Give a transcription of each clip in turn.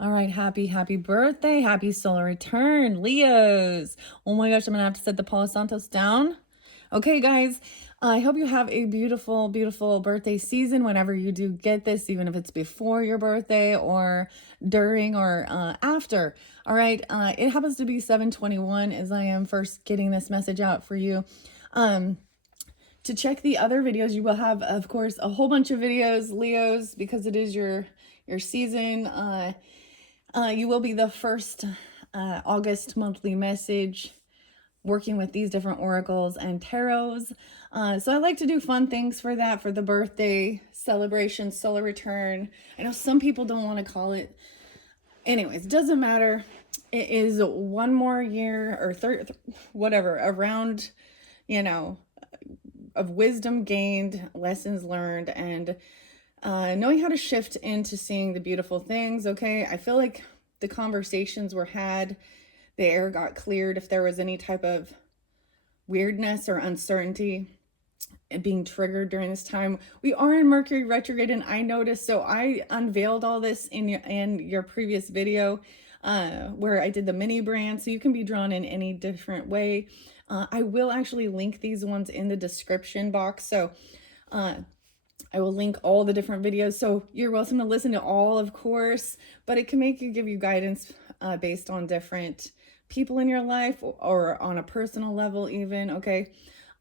All right, happy birthday. Happy solar return, Leos. Oh my gosh, I'm gonna have to set the Palo Santos down. Okay, guys, I hope you have a beautiful birthday season whenever you do get this, even if it's before your birthday or during or after. All right, it happens to be 7/21 as I am first getting this message out for you. To check the other videos, you will have, of course, a whole bunch of videos, Leos, because it is your season. You will be the first August monthly message working with these different oracles and tarots. So I like to do fun things for that, for the birthday celebration, solar return. I know some people don't want to call it. Anyways, it doesn't matter. It is one more year or whatever, around, of wisdom gained, lessons learned, and knowing how to shift into seeing the beautiful things. Okay, I feel like the conversations were had, the air got cleared if there was any type of weirdness or uncertainty being triggered during this time. We are in Mercury retrograde, and I noticed, so I unveiled all this in your previous video where I did the mini brand, so you can be drawn in any different way. I will actually link these ones in the description box, so I will link all the different videos, so you're welcome to listen to all, of course, but it can give you guidance based on different people in your life or on a personal level even, okay?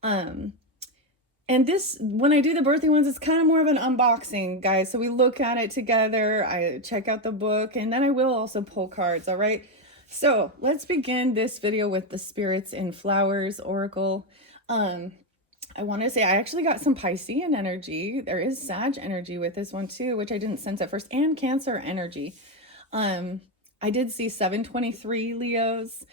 And this, when I do the birthday ones, it's kind of more of an unboxing, guys. So we look at it together, I check out the book, and then I will also pull cards, all right? So let's begin this video with the Spirits in Flowers Oracle. I want to say I actually got some Piscean energy. There is Sag energy with this one too, which I didn't sense at first, and Cancer energy. I did see 723 Leos.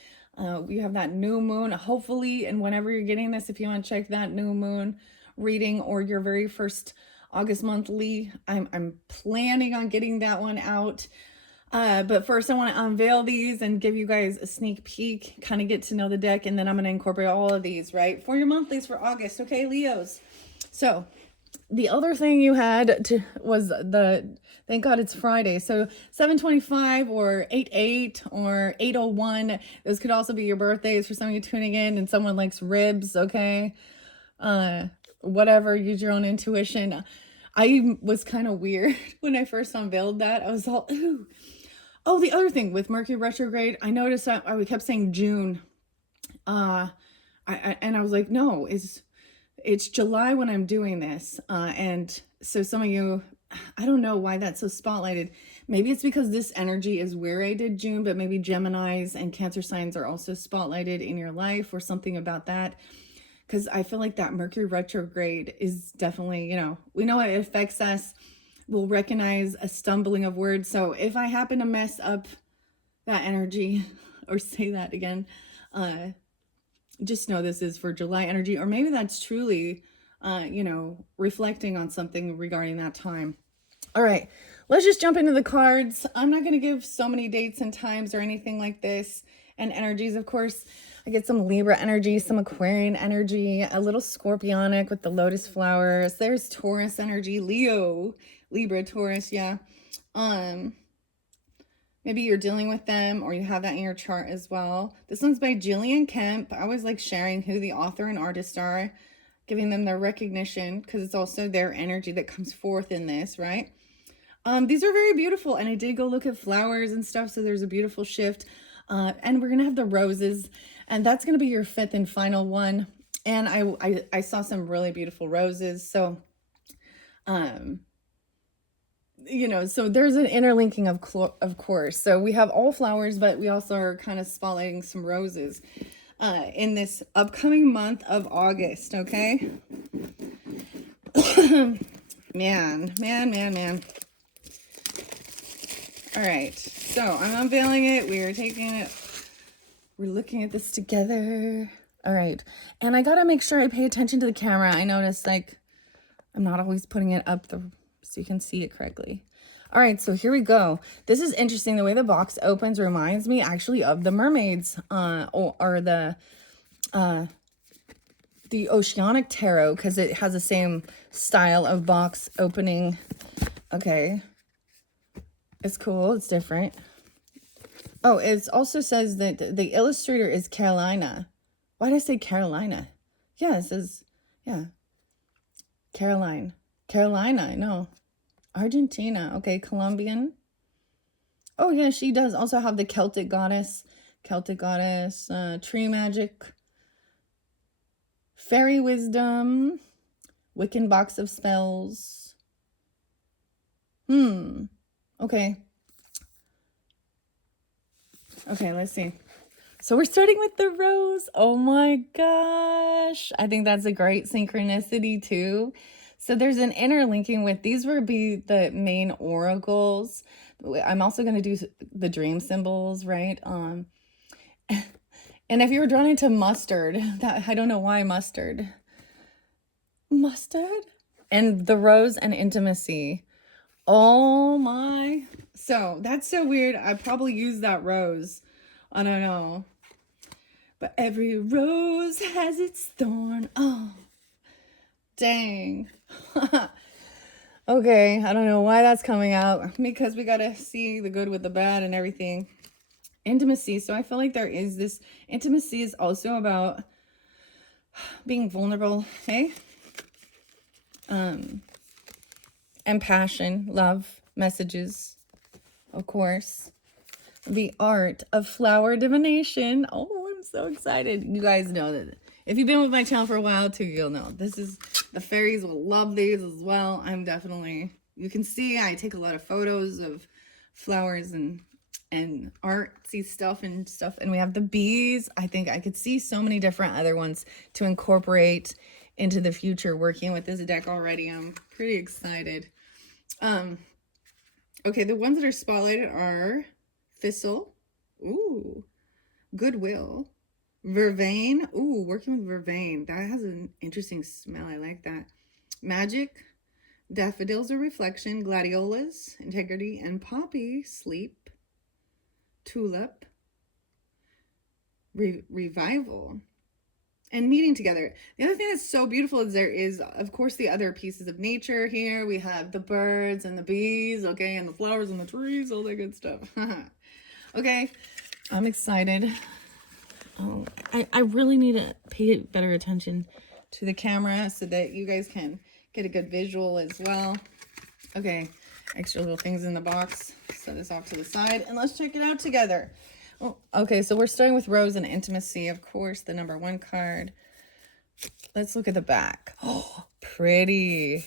We have that new moon, hopefully, and whenever you're getting this, if you want to check that new moon reading or your very first August monthly, I'm planning on getting that one out. But first I want to unveil these and give you guys a sneak peek, kind of get to know the deck, and then I'm going to incorporate all of these, right, for your monthlies for August. Okay, Leos. So the other thing you had was thank God it's Friday. So 7/25 or 8/8 or 8/01. Those could also be your birthdays for some of you tuning in, and someone likes ribs, okay? Whatever, use your own intuition. I was kind of weird when I first unveiled that. I was all, ooh. Oh, the other thing with Mercury retrograde, I noticed that I kept saying June. And I was like, no, it's July when I'm doing this. And so some of you, I don't know why that's so spotlighted. Maybe it's because this energy is where I did June, but maybe Geminis and Cancer signs are also spotlighted in your life or something about that. Because I feel like that Mercury retrograde is definitely, we know it affects us. We'll recognize a stumbling of words. So if I happen to mess up that energy or say that again, just know this is for July energy, or maybe that's truly, reflecting on something regarding that time. All right, let's just jump into the cards. I'm not going to give so many dates and times or anything like this, and energies, of course. I get some Libra energy, some Aquarian energy, a little Scorpionic with the lotus flowers. There's Taurus energy, Leo, Libra, Taurus, yeah. Maybe you're dealing with them or you have that in your chart as well. This one's by Jillian Kemp. I always like sharing who the author and artist are, giving them their recognition because it's also their energy that comes forth in this, right? These are very beautiful, and I did go look at flowers and stuff, so there's a beautiful shift. And we're gonna have the roses, and that's gonna be your fifth and final one. And I saw some really beautiful roses, so so there's an interlinking of course. So we have all flowers, but we also are kind of spotlighting some roses in this upcoming month of August, okay? man. All right, so I'm unveiling it. We are taking it. We're looking at this together. All right, and I gotta make sure I pay attention to the camera. I noticed like I'm not always putting it up so you can see it correctly. All right, so here we go. This is interesting. The way the box opens reminds me actually of the mermaids or the Oceanic Tarot, because it has the same style of box opening. Okay. It's cool. It's different. Oh, it also says that the illustrator is Carolina. Why did I say Carolina? Yeah, it says, yeah, Carolina, no. Argentina, okay, Colombian. Oh yeah, she does also have the Celtic goddess, tree magic, fairy wisdom, Wiccan box of spells. Okay. Okay, let's see. So we're starting with the rose. Oh my gosh. I think that's a great synchronicity too. So there's an interlinking with these would be the main oracles. I'm also going to do the dream symbols, right? And if you're drawn into mustard, that I don't know why mustard. Mustard? And the rose and intimacy. Oh my. So that's so weird. I probably use that rose. I don't know. But every rose has its thorn. Oh, dang. Okay, I don't know why that's coming out. Because we got to see the good with the bad and everything. Intimacy. So I feel like there is this intimacy is also about being vulnerable, okay? And passion, love, messages, of course. The art of flower divination. Oh, I'm so excited. You guys know that if you've been with my channel for a while too, you'll know this is, the fairies will love these as well. I'm definitely, you can see I take a lot of photos of flowers and artsy stuff, and we have the bees. I think I could see so many different other ones to incorporate into the future working with this deck already. I'm pretty excited. Okay, the ones that are spotlighted are Thistle, ooh, Goodwill, Vervain, ooh, working with Vervain, that has an interesting smell, I like that. Magic, Daffodils or Reflection, Gladiolas, Integrity, and Poppy, Sleep, Tulip, Revival, and Meeting Together. The other thing that's so beautiful is there is, of course, the other pieces of nature here. We have the birds and the bees, okay, and the flowers and the trees, all that good stuff. Okay, I'm excited. Oh, I really need to pay better attention to the camera so that you guys can get a good visual as well. Okay, extra little things in the box. Set this off to the side and let's check it out together. Oh, okay, so we're starting with Rose and Intimacy, of course, the number 1 card. Let's look at the back. Oh, pretty.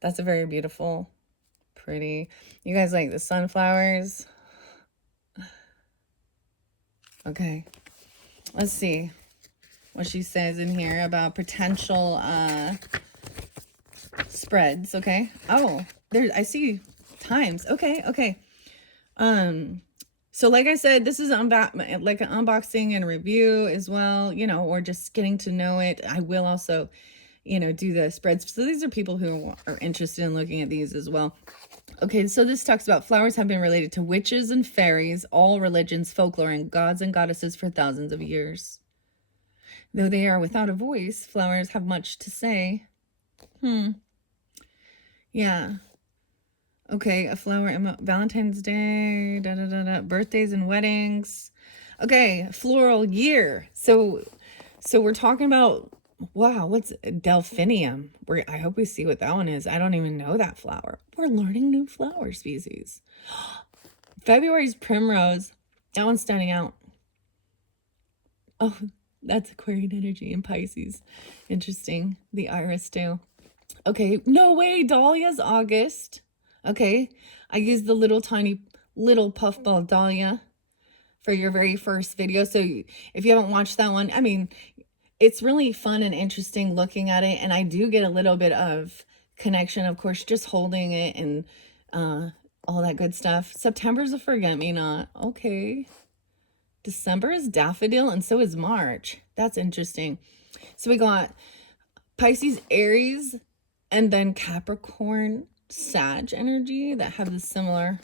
That's a very beautiful, pretty. You guys like the sunflowers? Okay, let's see what she says in here about potential spreads. Okay. Oh, there, I see times. Okay. So like I said, this is like an unboxing and review as well, you know, or just getting to know it. I will also, you know, do the spreads. So these are people who are interested in looking at these as well. Okay, so this talks about flowers have been related to witches and fairies, all religions, folklore, and gods and goddesses for thousands of years. Though they are without a voice, flowers have much to say. Yeah. Okay, a flower, Valentine's Day, birthdays and weddings. Okay, floral year. So we're talking about, wow, what's delphinium? I hope we see what that one is. I don't even know that flower. We're learning new flower species. February's primrose. That one's standing out. Oh, that's Aquarian energy in Pisces. Interesting. The iris too. Okay, no way, Dahlia's August. Okay, I used the little puffball dahlia for your very first video. So if you haven't watched that one, I mean, it's really fun and interesting looking at it. And I do get a little bit of connection, of course, just holding it and all that good stuff. September's a forget-me-not. Okay. December is daffodil and so is March. That's interesting. So we got Pisces, Aries, and then Capricorn, Sag energy that have the similar.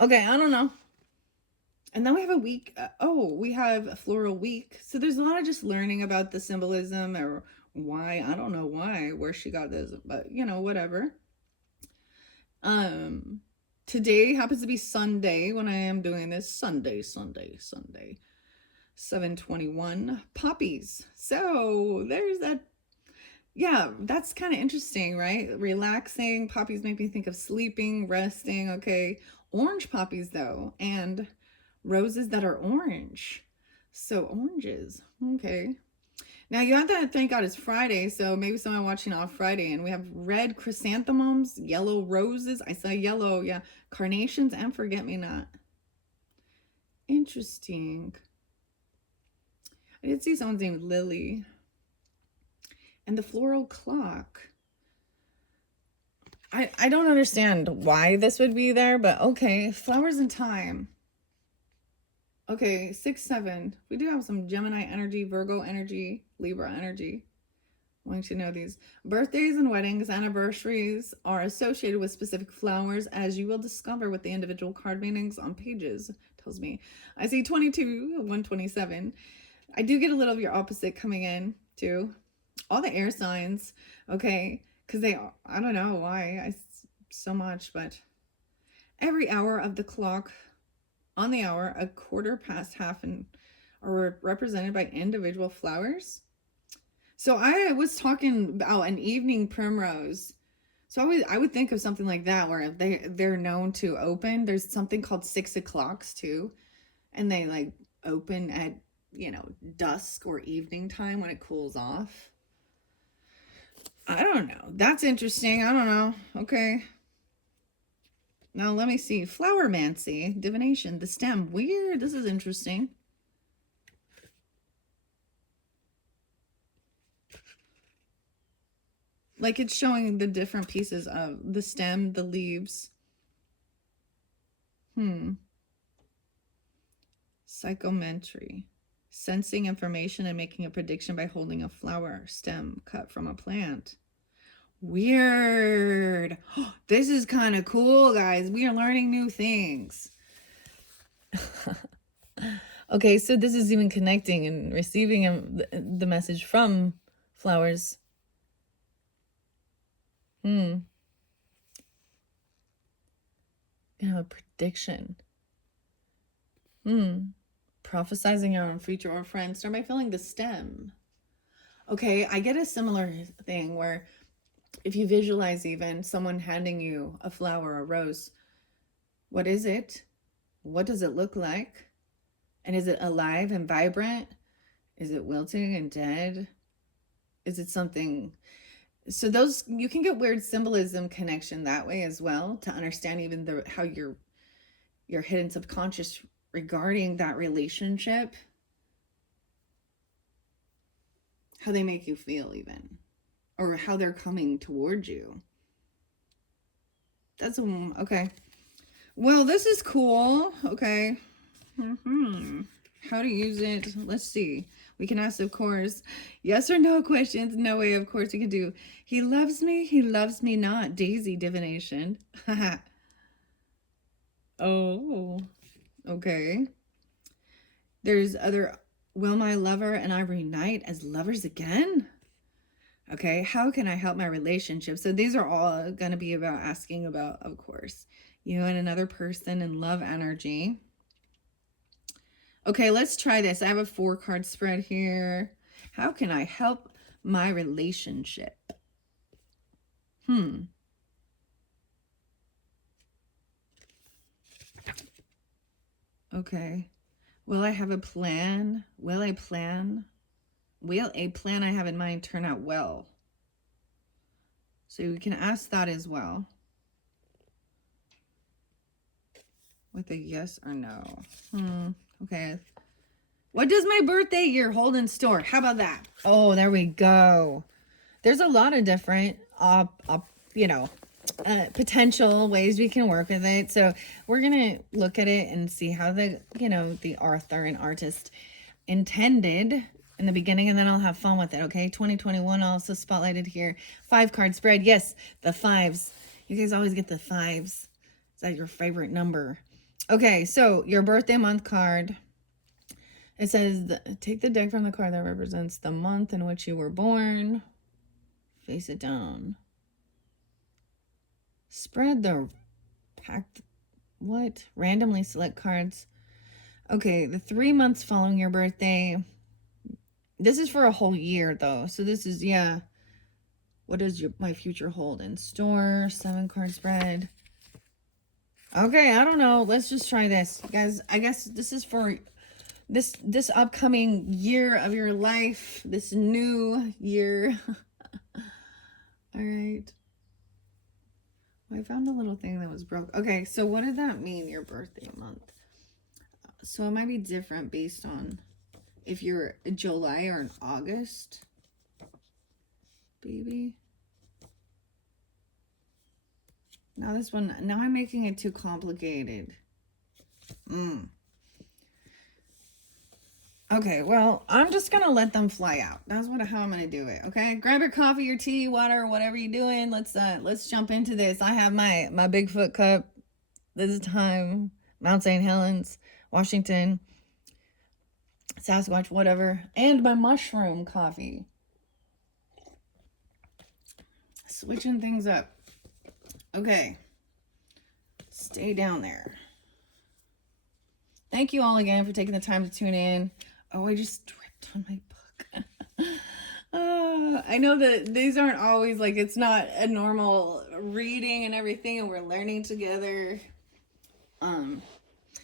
Okay, I don't know. And then we have a week. We have a floral week. So there's a lot of just learning about the symbolism or why. I don't know where she got this, but you know, whatever. Today happens to be Sunday when I am doing this. Sunday. 7/21. Poppies. So there's that. Yeah, that's kind of interesting, right? Relaxing. Poppies make me think of sleeping, resting. Okay. Orange poppies, though, and roses that are orange. So oranges. Okay. Now you have to thank God it's Friday, so maybe someone watching off Friday, and we have red chrysanthemums, yellow roses. I saw yellow, yeah, carnations and forget-me-not. Interesting. I did see someone's named Lily. And the floral clock. I don't understand why this would be there, but okay. Flowers in time. Okay, 6/7. We do have some Gemini energy, Virgo energy, Libra energy. I want you to know these. Birthdays and weddings, anniversaries are associated with specific flowers, as you will discover with the individual card meanings on pages. Tells me. I see 22, 127. I do get a little of your opposite coming in too. All the air signs, okay, because I don't know why so much, but every hour of the clock, on the hour, a quarter past half are represented by individual flowers. So I was talking about an evening primrose. So I would think of something like that where they're known to open. There's something called 6 o'clocks too, and they like open at dusk or evening time when it cools off. I don't know. That's interesting. I don't know. Okay. Now let me see. Flowermancy, divination, the stem. Weird. This is interesting. Like it's showing the different pieces of the stem, the leaves. Psychometry. Sensing information and making a prediction by holding a flower stem cut from a plant. Weird. This is kind of cool, guys. We are learning new things. Okay, so this is even connecting and receiving the message from flowers. You have a prediction. Prophesizing your own future or friends. Start by feeling the stem. Okay, I get a similar thing where if you visualize even someone handing you a flower, a rose, what is it? What does it look like? And is it alive and vibrant? Is it wilting and dead? Is it something? So those, you can get weird symbolism connection that way as well, to understand even how your hidden subconscious regarding that relationship, how they make you feel even, or how they're coming towards you. That's okay. Well, this is cool. Okay. How to use it. Let's see. We can ask, of course, yes or no questions. No way, of course, we can do. He loves me not. Daisy divination. Oh, okay. There's other. Will my lover and I reunite as lovers again? Okay, how can I help my relationship? So these are all going to be about asking about, of course, you and another person in love energy. Okay, let's try this. I have a 4-card spread here. How can I help my relationship? Okay. Will I have a plan? Will a plan I have in mind turn out well? So we can ask that as well. With a yes or no. Okay. What does my birthday year hold in store? How about that? Oh, there we go. There's a lot of different, potential ways we can work with it. So we're going to look at it and see how the author and artist intended in the beginning, and then I'll have fun with it. Okay. 2021 also spotlighted here. 5-card spread. Yes. The 5s. You guys always get the 5s. Is that your favorite number? Okay. So your birthday month card. It says, take the deck from the card that represents the month in which you were born. Face it down. Spread the pack What? Randomly select cards. Okay, the 3 months following your birthday. This is for a whole year, though. So this is, yeah. What does my future hold in store? 7-card spread. Okay, I don't know. Let's just try this. Guys, I guess this is for this upcoming year of your life. This new year. All right. I found a little thing that was broke. Okay, so what did that mean, your birthday month? So it might be different based on if you're July or in August. Baby. Now this one, now I'm making it too complicated. Okay, well, I'm just gonna let them fly out. That's how I'm gonna do it. Okay, grab your coffee, your tea, water, whatever you're doing. Let's jump into this. I have my Bigfoot cup. This is time. Mount St. Helens, Washington, Sasquatch, whatever, and my mushroom coffee. Switching things up. Okay, stay down there. Thank you all again for taking the time to tune in. Oh, I just dripped on my book. I know that these aren't always, like, it's not a normal reading and everything, and we're learning together.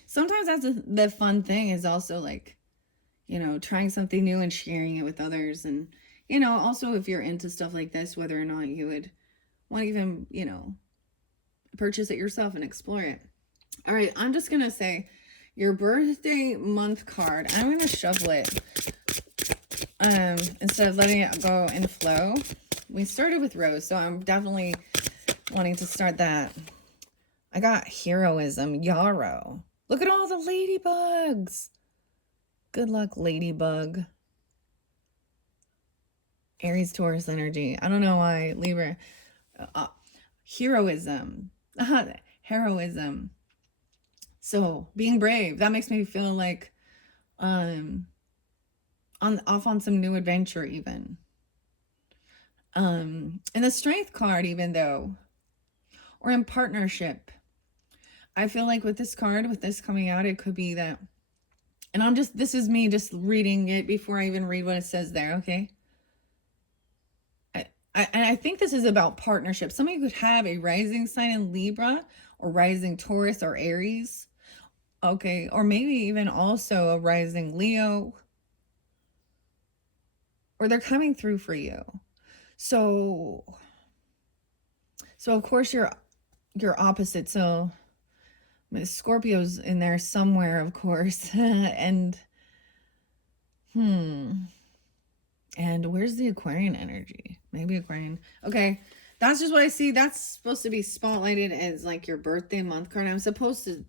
Sometimes that's the fun thing, is also, like, you know, trying something new and sharing it with others. And, you know, also if you're into stuff like this, whether or not you would want to even, you know, purchase it yourself and explore it. All right, I'm just gonna say your birthday month card. I'm gonna shuffle it instead of letting it go in flow. We started with Rose, so I'm definitely wanting to start that. I got Heroism, Yarrow. Look at all the ladybugs. Good luck, ladybug. Aries, Taurus energy. I don't know why. Libra. Heroism. Heroism. So being brave, that makes me feel like off on some new adventure even. And the Strength card, even though, or in partnership. I feel like with this card, with this coming out, it could be that, and this is me just reading it before I even read what it says there, okay? I think this is about partnership. Somebody could have a rising sign in Libra or rising Taurus or Aries. Okay, or maybe even also a rising Leo. Or they're coming through for you. So of course you're opposite. So Scorpio's in there somewhere, of course. And and where's the Aquarian energy? Maybe Aquarian. Okay, that's just what I see. That's supposed to be spotlighted as like your birthday month card. I'm supposed to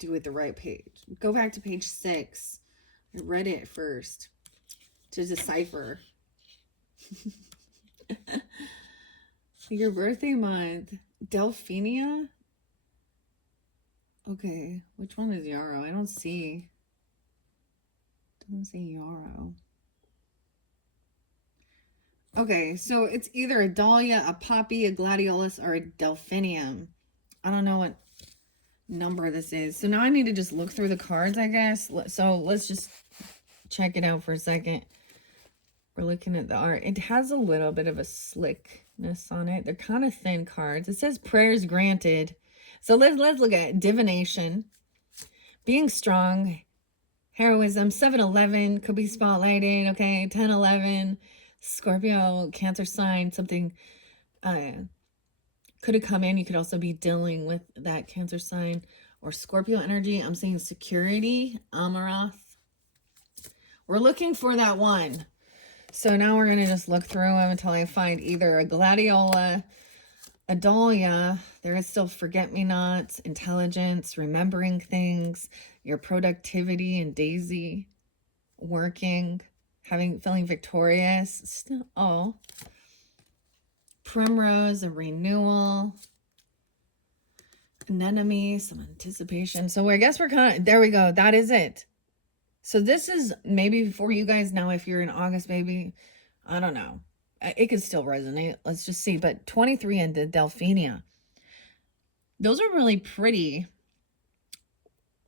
do it the right page. Go back to page 6. I read it first to decipher. Your birthday month. Delphenia? Okay, which one is Yarrow? I don't see. Don't see Yarrow. Okay, so it's either a Dahlia, a Poppy, a Gladiolus, or a Delphinium. I don't know what number this is. So now I need to just look through the cards, I guess. So let's just check it out for a second. We're looking at the art. It has a little bit of a slickness on it. They're kind of thin cards. It says prayers granted. So let's look at it. Divination, being strong, heroism, 7-11 could be spotlighted. Okay, 10-11. Scorpio, Cancer sign, something could have come in. You could also be dealing with that Cancer sign or Scorpio energy. I'm seeing security, Amaranth. We're looking for that one. So now we're going to just look through them until I find either a Gladiola, a Dahlia. There is still forget-me-nots, intelligence, remembering things, your productivity and Daisy, working, feeling victorious. Still, oh, Primrose, a renewal, anemone, some anticipation. So I guess we're kind of, there we go. That is it. So this is maybe for you guys now, if you're in August, maybe, I don't know. It could still resonate. Let's just see. But 23 and the Delphenia. Those are really pretty.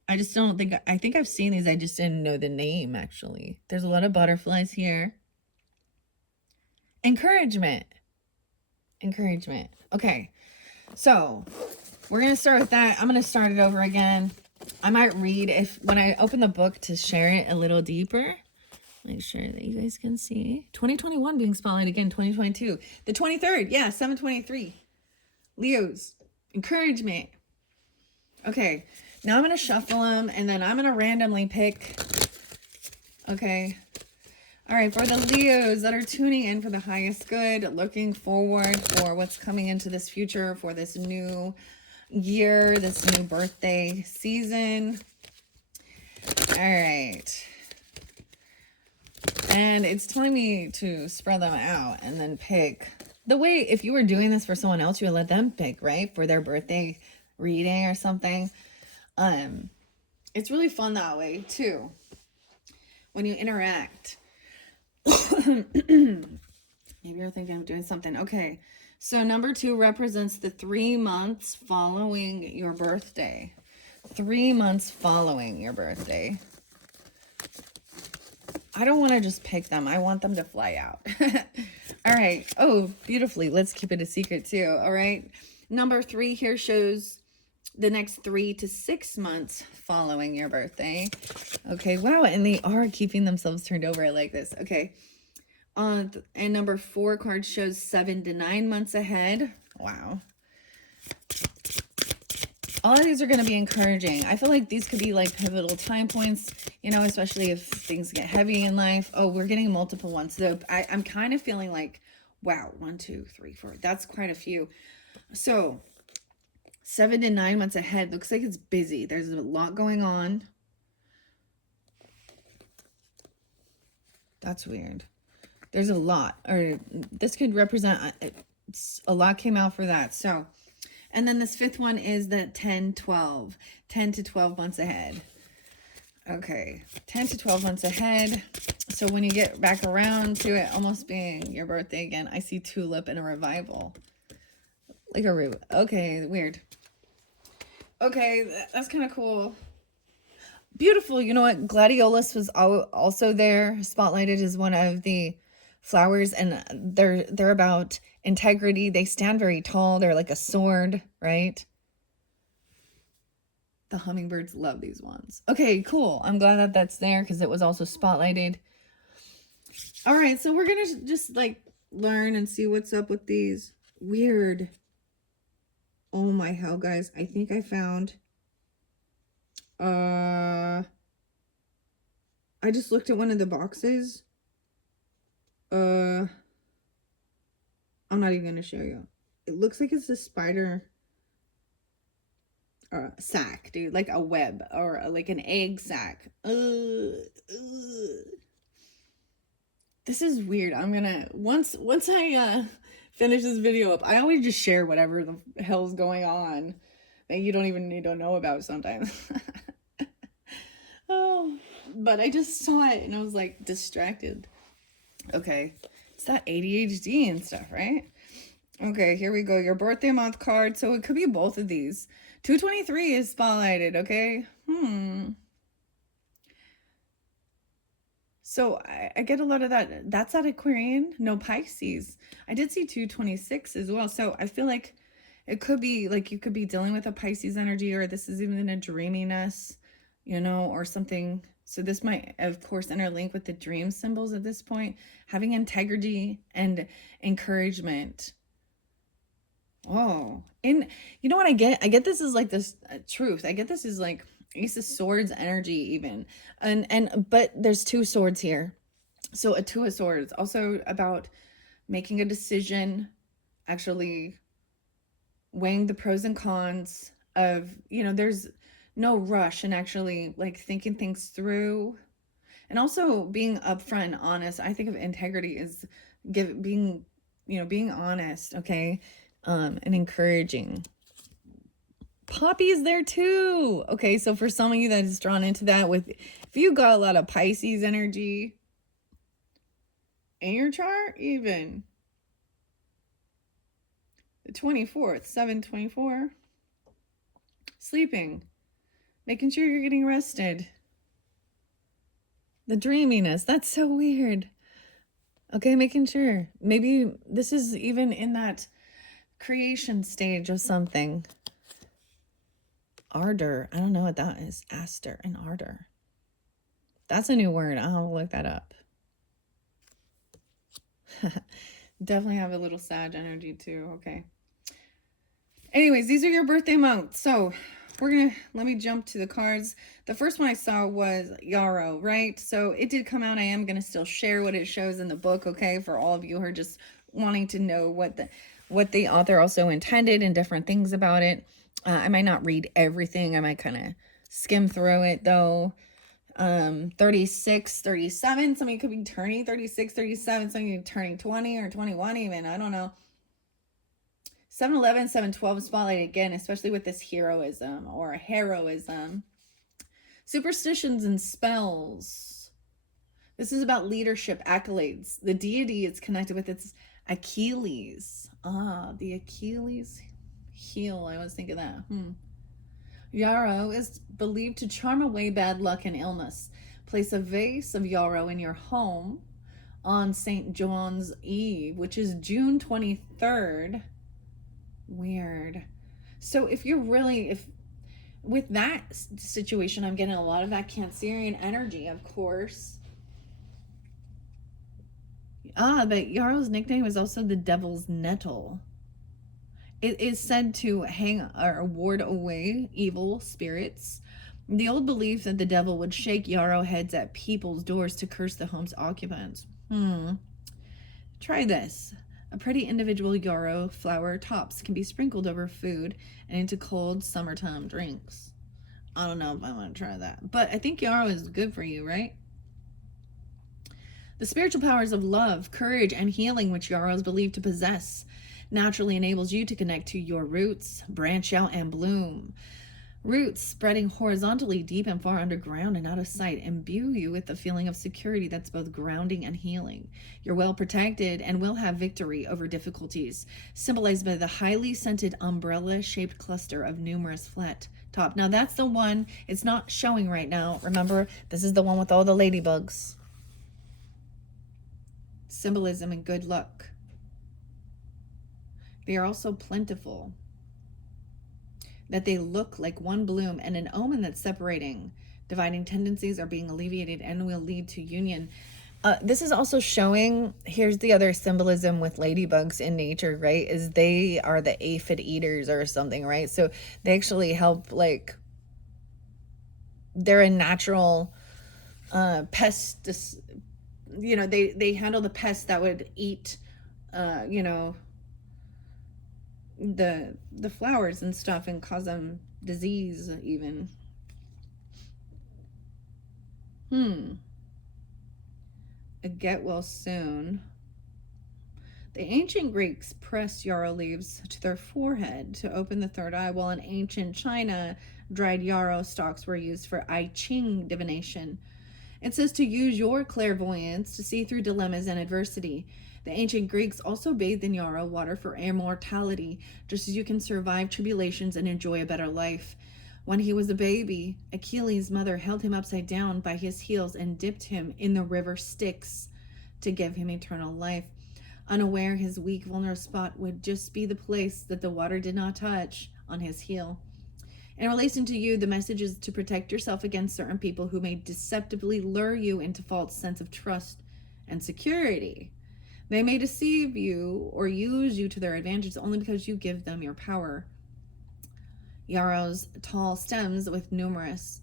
I just don't think, I think I've seen these. I just didn't know the name, actually. There's a lot of butterflies here. Encouragement. Encouragement. Okay. So we're going to start with that. I'm going to start it over again. I might read when I open the book to share it a little deeper. Make sure that you guys can see. 2021 being spotlight again. 2022. The 23rd. Yeah, 7/23. Leos. Encouragement. Okay. Now I'm going to shuffle them, and then I'm going to randomly pick. Okay. All right. For the Leos that are tuning in for the highest good, looking forward for what's coming into this future, for this new year, this new birthday season. All right. And it's telling me to spread them out and then pick. The way, if you were doing this for someone else, you would let them pick, right? For their birthday reading or something. It's really fun that way too. When you interact. Maybe you're thinking of doing something. Okay. So number 2 represents the 3 months following your birthday. 3 months following your birthday. I don't want to just pick them. I want them to fly out. All right. Oh, beautifully. Let's keep it a secret too. All right. Number 3 here shows the next 3 to 6 months following your birthday. Okay. Wow. And they are keeping themselves turned over. I like this. Okay. And number 4 card shows 7 to 9 months ahead. Wow. All of these are going to be encouraging. I feel like these could be like pivotal time points, you know, especially if things get heavy in life. Oh, we're getting multiple ones. So I'm kind of feeling like, wow, 1, 2, 3, 4. That's quite a few. So 7 to 9 months ahead. Looks like it's busy. There's a lot going on. That's weird. There's a lot, or this could represent a lot came out for that. So, and then this 5th one is the 10 to 12 months ahead. Okay, 10 to 12 months ahead. So when you get back around to it almost being your birthday again, I see tulip and a revival. Like okay, weird. Okay, that's kind of cool. Beautiful. You know what? Gladiolus was also there, spotlighted as one of the flowers, and they're about integrity. They stand very tall. They're like a sword, right? The hummingbirds love these ones. Okay, cool. I'm glad that that's there because it was also spotlighted. All right, so we're gonna just like learn and see what's up with these. Weird. Oh my hell, guys. I think I found I just looked at one of the boxes. I'm not even gonna show you. It looks like it's a spider sack, dude, like a web or like an egg sack. This is weird. I'm gonna once I finish this video up, I always just share whatever the hell's going on that you don't even need to know about sometimes. Oh, but I just saw it and I was like distracted. Okay, it's that ADHD and stuff, right? Okay, here we go. Your birthday month card. So it could be both of these. 223 is spotlighted, okay? So I get a lot of that. That's at Aquarian, no Pisces. I did see 226 as well. So I feel like it could be like you could be dealing with a Pisces energy, or this is even a dreaminess, you know, or something. So this might, of course, interlink with the dream symbols at this point. Having integrity and encouragement. Oh, and you know what I get? I get this is like this truth. I get this is like Ace of Swords energy even. But there's 2 swords here. So a 2 of Swords, also about making a decision, actually weighing the pros and cons of, you know, there's no rush and actually like thinking things through, and also being upfront and honest. I think of integrity as being honest, okay, and encouraging. Poppy is there too. Okay, so for some of you that is drawn into that, with if you got a lot of Pisces energy in your chart, even the 24th, 7/24, sleeping. Making sure you're getting rested. The dreaminess, that's so weird. Okay, making sure. Maybe this is even in that creation stage of something. Ardor. I don't know what that is. Aster and ardor. That's a new word. I'll look that up. Definitely have a little sad energy too. Okay. Anyways, these are your birthday months. So let me jump to the cards. The first one I saw was Yarrow, right? So it did come out. I am going to still share what it shows in the book, okay? For all of you who are just wanting to know what the author also intended and different things about it. I might not read everything. I might kind of skim through it though. 36, 37. Some of you could be turning 36, 37. Some of you turning 20 or 21 even. I don't know. 7-11, 7-12 spotlight again, especially with this heroism or heroism. Superstitions and spells. This is about leadership, accolades. The deity it's connected with, it's Achilles. The Achilles heel. I was thinking that. Yarrow is believed to charm away bad luck and illness. Place a vase of yarrow in your home on St. John's Eve, which is June 23rd. Weird. So if with that situation, I'm getting a lot of that Cancerian energy, of course. But Yarrow's nickname is also the Devil's Nettle. It is said to hang or ward away evil spirits. The old belief that the devil would shake yarrow heads at people's doors to curse the home's occupants. Try this. A pretty individual yarrow flower tops can be sprinkled over food and into cold summertime drinks. I don't know if I want to try that, but I think yarrow is good for you, right? The spiritual powers of love, courage, and healing which yarrow is believed to possess naturally enables you to connect to your roots, branch out, and bloom. Roots spreading horizontally deep and far underground and out of sight imbue you with a feeling of security that's both grounding and healing. You're well protected and will have victory over difficulties, symbolized by the highly scented umbrella-shaped cluster of numerous flat top. Now that's the one, it's not showing right now. Remember, this is the one with all the ladybugs. Symbolism and good luck. They are also plentiful. That they look like one bloom and an omen that's separating. Dividing tendencies are being alleviated and will lead to union. This is also showing, here's the other symbolism with ladybugs in nature, right? Is they are the aphid eaters or something, right? So they actually help, like, they're a natural pest, you know, they handle the pests that would eat, you know, the flowers and stuff and cause them disease even. A get well soon. The ancient Greeks pressed yarrow leaves to their forehead to open the third eye, while in ancient China, dried yarrow stalks were used for I Ching divination. It says to use your clairvoyance to see through dilemmas and adversity. The ancient Greeks also bathed in yarrow water for immortality, just as you can survive tribulations and enjoy a better life. When he was a baby, Achilles' mother held him upside down by his heels and dipped him in the river Styx to give him eternal life. Unaware his weak, vulnerable spot would just be the place that the water did not touch on his heel. In relation to you, the message is to protect yourself against certain people who may deceptively lure you into false sense of trust and security. They may deceive you or use you to their advantage only because you give them your power. Yarrow's tall stems with numerous,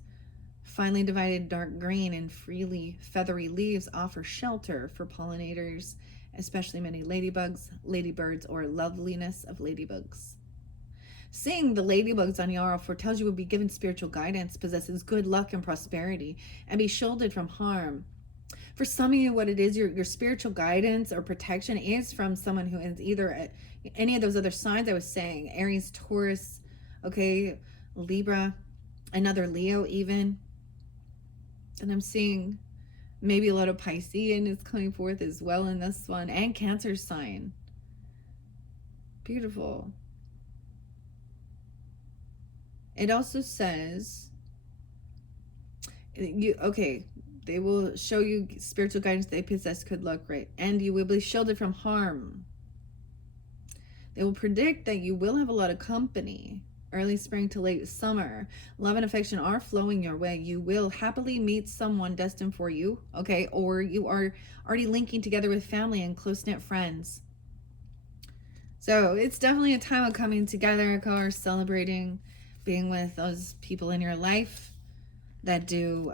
finely divided dark green and freely feathery leaves offer shelter for pollinators, especially many ladybugs, ladybirds, or loveliness of ladybugs. Seeing the ladybugs on yarrow foretells you will be given spiritual guidance, possesses good luck and prosperity, and be shielded from harm. For some of you, what it is, your spiritual guidance or protection is from someone who is either any of those other signs I was saying, Aries, Taurus, okay, Libra, another Leo even. And I'm seeing maybe a lot of Piscean is coming forth as well in this one, and Cancer sign. Beautiful. It also says Okay, they will show you spiritual guidance they possess could look right, and you will be shielded from harm. They will predict that you will have a lot of company. Early spring to late summer, love and affection are flowing your way. You will happily meet someone destined for you, okay? Or you are already linking together with family and close knit friends. So it's definitely a time of coming together, of course, celebrating, being with those people in your life that do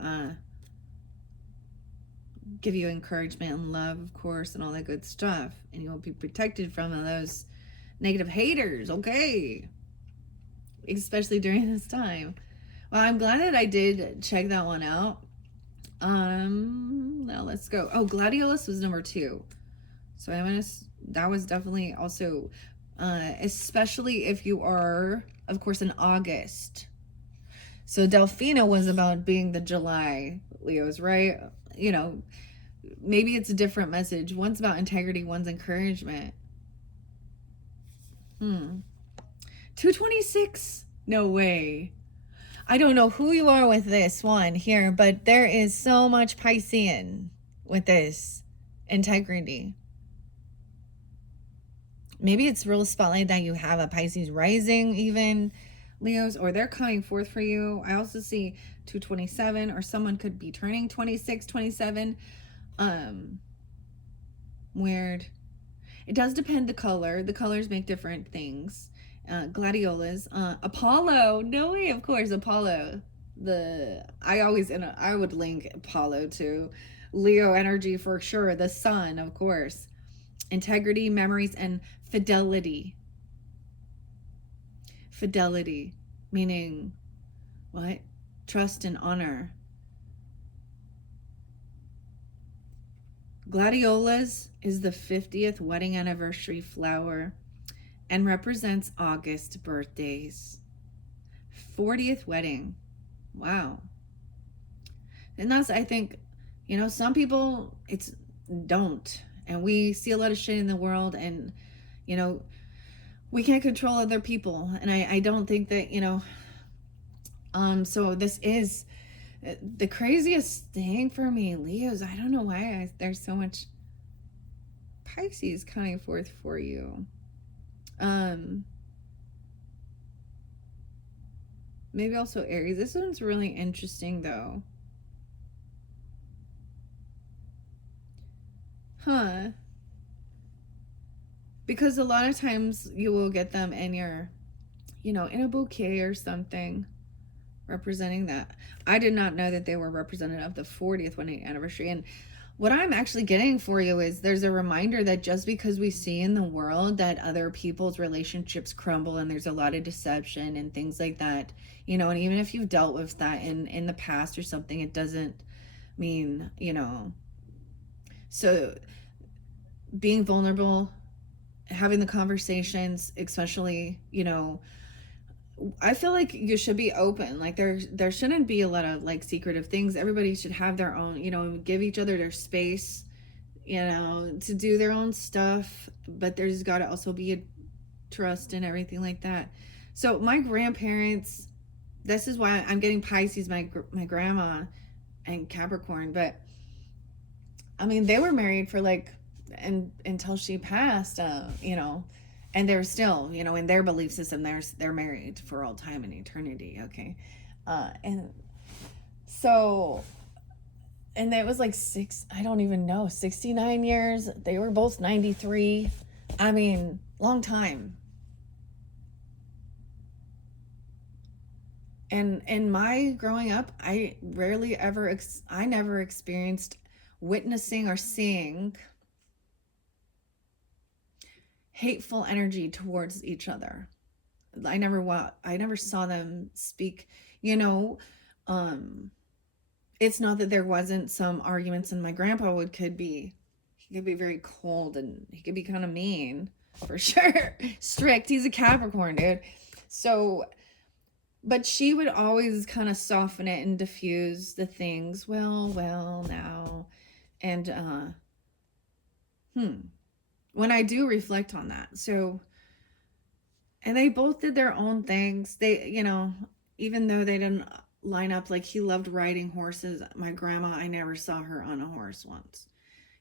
give you encouragement and love, of course, and all that good stuff. And you will be protected from those negative haters, okay? Especially during this time. Well, I'm glad that I did check that one out. Now let's go. Oh, Gladiolus was number 2. So I'm gonna, that was definitely also, especially if you are, of course, in August. So Delphina was about being the July Leos, right? You know, maybe it's a different message. One's about integrity, one's encouragement. 226? No way. I don't know who you are with this one here, but there is so much Piscean with this integrity. Maybe it's real spotlight that you have a Pisces rising, even Leos, or they're coming forth for you. I also see 227, or someone could be turning 26, 27. Weird. It does depend the color. The colors make different things. Gladiolas. Apollo. No way, of course, Apollo. I would link Apollo to Leo energy for sure. The sun, of course. Integrity, memories, and fidelity. Fidelity, meaning what? Trust and honor. Gladiolas is the 50th wedding anniversary flower and represents August birthdays. 40th wedding. Wow. And that's, I think, some people don't. And we see a lot of shit in the world, and, we can't control other people. And I don't think that, so this is the craziest thing for me, Leos. I don't know why there's so much Pisces coming forth for you. Maybe also Aries. This one's really interesting though. Because a lot of times you will get them in your, in a bouquet or something, representing that. I did not know that they were representative of the 40th wedding anniversary. And what I'm actually getting for you is there's a reminder that just because we see in the world that other people's relationships crumble and there's a lot of deception and things like that, and even if you've dealt with that in the past or something, it doesn't mean, so being vulnerable, having the conversations, especially, I feel like you should be open. Like there shouldn't be a lot of like secretive things. Everybody should have their own, give each other their space, to do their own stuff. But there's got to also be a trust and everything like that. So my grandparents, this is why I'm getting Pisces, my grandma and Capricorn. But I mean, they were married for like, and until she passed, and they're still, in their belief system, they're married for all time and eternity. Okay. And so, and it was like I don't even know, 69 years. They were both 93. I mean, long time. And in my growing up, I never experienced witnessing or seeing hateful energy towards each other. I never saw them speak, it's not that there wasn't some arguments, and my grandpa he could be very cold, and he could be kind of mean for sure. Strict. He's a Capricorn, dude. So, but she would always kind of soften it and diffuse the things. Well, now. And, when I do reflect on that. So, and they both did their own things. They, even though they didn't line up. Like, he loved riding horses. My grandma, I never saw her on a horse once.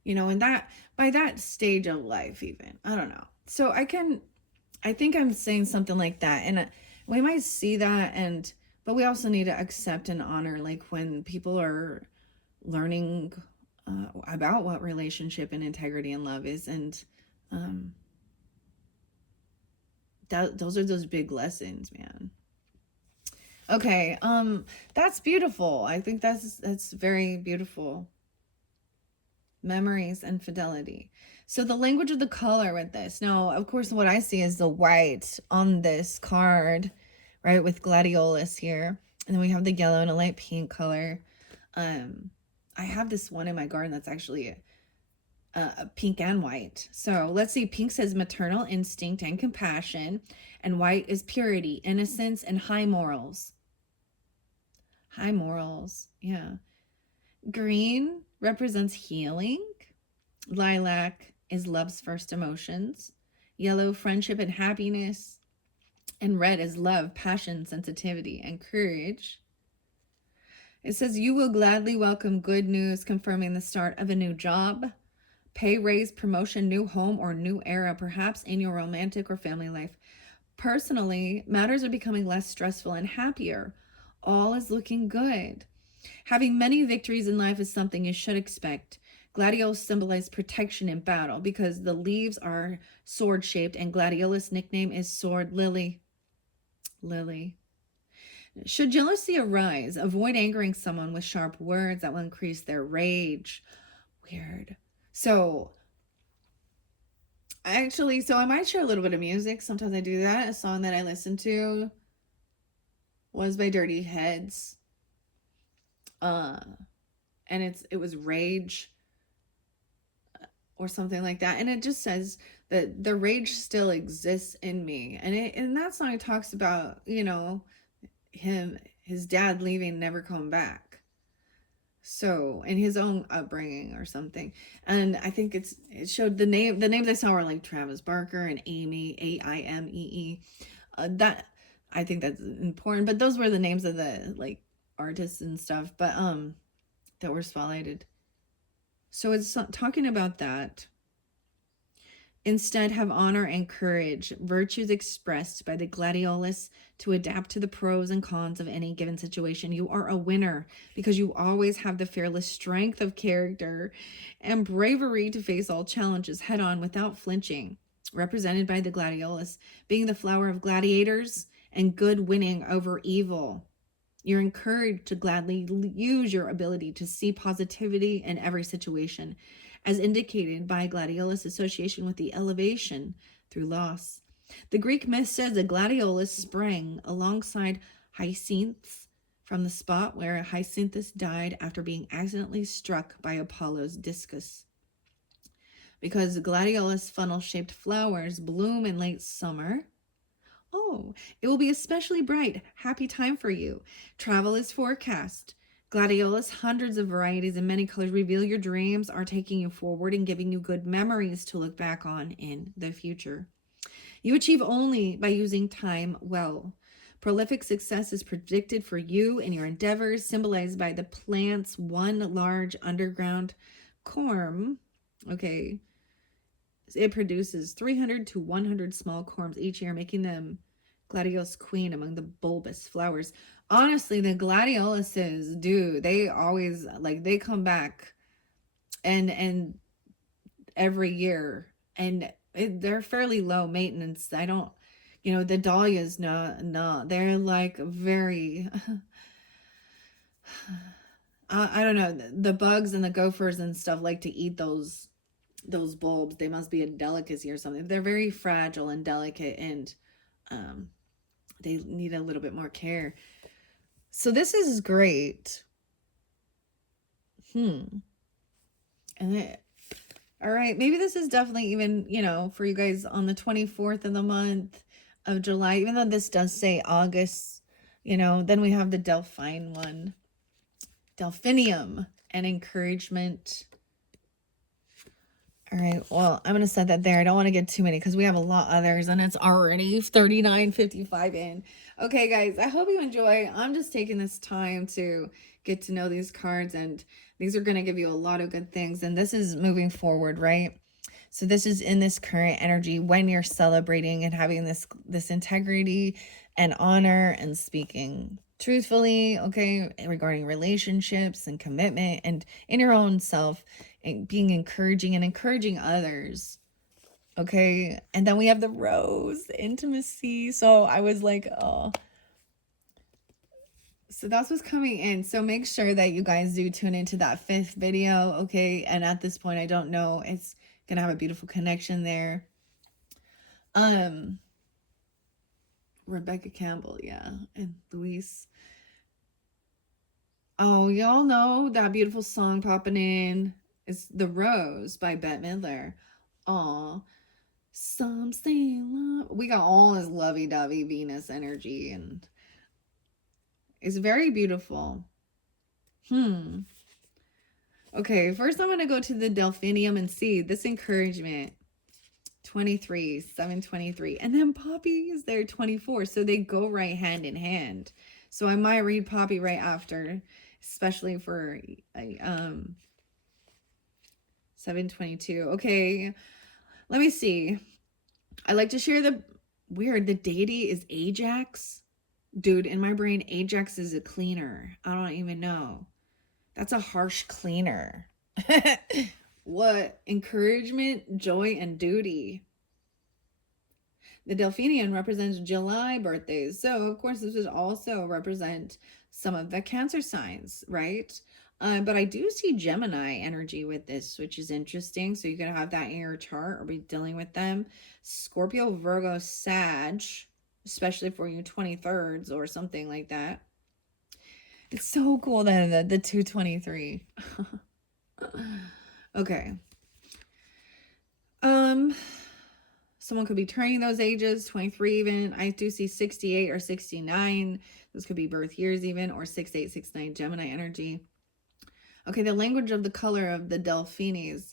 You know, and that, by that stage of life, even, I don't know. So I think I'm saying something like that. And we might see that, but we also need to accept and honor, like, when people are learning about what relationship and integrity and love is. And um, those are those big lessons, man. Okay, that's beautiful. I think that's very beautiful. Memories and fidelity. So the language of the color with this. Now, of course, what I see is the white on this card, right, with gladiolus here. And then we have the yellow and a light pink color. I have this one in my garden that's actually pink and white. So let's see. Pink says maternal instinct and compassion, and white is purity, innocence, and high morals. High morals, yeah. Green represents healing. Lilac is love's first emotions. Yellow, friendship and happiness. And red is love, passion, sensitivity, and courage. It says you will gladly welcome good news confirming the start of a new job, pay raise, promotion, new home, or new era, perhaps in your romantic or family life. Personally, matters are becoming less stressful and happier. All is looking good. Having many victories in life is something you should expect. Gladiolus symbolize protection in battle because the leaves are sword-shaped, and Gladiolus' nickname is Sword Lily. Lily. Should jealousy arise, avoid angering someone with sharp words that will increase their rage. Weird. So I might share a little bit of music. Sometimes I do that. A song that I listened to was by Dirty Heads. And it was Rage or something like that. And it just says that the rage still exists in me. And in that song it talks about, you know, his dad leaving, never coming back. So, in his own upbringing or something. And I think it showed the names I saw were like Travis Barker and Amy, Aimee. That, I think that's important, but those were the names of the like artists and stuff, but that were spotlighted. So it's talking about that. Instead, have honor and courage, virtues expressed by the gladiolus to adapt to the pros and cons of any given situation. You are a winner because you always have the fearless strength of character and bravery to face all challenges head on without flinching. Represented by the gladiolus, being the flower of gladiators and good winning over evil. You're encouraged to gladly use your ability to see positivity in every situation, as indicated by gladiolus association with the elevation through loss. The Greek myth says a gladiolus sprang alongside Hyacinthus from the spot where Hyacinthus died after being accidentally struck by Apollo's discus. Because gladiolus funnel-shaped flowers bloom in late summer, oh, it will be especially bright, happy time for you. Travel is forecast. Gladiolus, hundreds of varieties and many colors reveal your dreams, are taking you forward and giving you good memories to look back on in the future. You achieve only by using time well. Prolific success is predicted for you and your endeavors, symbolized by the plant's one large underground corm. Okay. It produces 300 to 100 small corms each year, making them gladiolus queen among the bulbous flowers. Honestly, the gladioluses, dude, they always, like, they come back and every year, and they're fairly low maintenance. I don't, you know, the dahlias, no, they're like very I don't know, the bugs and the gophers and stuff like to eat those bulbs. They must be a delicacy or something. They're very fragile and delicate, and they need a little bit more care. So this is great. And all right, maybe this is definitely even, you know, for you guys on the 24th of the month of July, even though this does say August, you know. Then we have the Delphine one, Delphinium, and encouragement. All right, well, I'm going to set that there. I don't want to get too many because we have a lot others, and it's already 39:55 in. Okay, guys, I hope you enjoy. I'm just taking this time to get to know these cards, and these are going to give you a lot of good things. And this is moving forward, right? So this is in this current energy when you're celebrating and having this integrity and honor and speaking truthfully, okay, regarding relationships and commitment and in your own self, and being encouraging and encouraging others. Okay, and then we have the rose, intimacy. So I was like, oh, so that's what's coming in. So make sure that you guys do tune into that 5th video, okay? And at this point, I don't know, it's gonna have a beautiful connection there. Rebecca Campbell, yeah, and Luis. Oh, y'all know that beautiful song popping in. It's The Rose by Bette Midler. Aw. Some say love. We got all this lovey-dovey Venus energy, and it's very beautiful. Okay, first I'm going to go to the Delphinium and see this encouragement. 23, 723. And then Poppy is there, 24. So they go right hand in hand. So I might read Poppy right after, especially for 722. Okay, let me see. I like to share the deity is Ajax. Dude, in my brain, Ajax is a cleaner. I don't even know. That's a harsh cleaner. What? Encouragement, joy, and duty. The Delphinium represents July birthdays. So, of course, this would also represent some of the Cancer signs, right? But I do see Gemini energy with this, which is interesting. So you can have that in your chart or be dealing with them. Scorpio, Virgo, Sag, especially for you 23rds or something like that. It's so cool that the 223. Okay. Someone could be turning those ages, 23 even. I do see 68 or 69. Those could be birth years even, or 68, 69 Gemini energy. Okay, the language of the color of the Delphinis.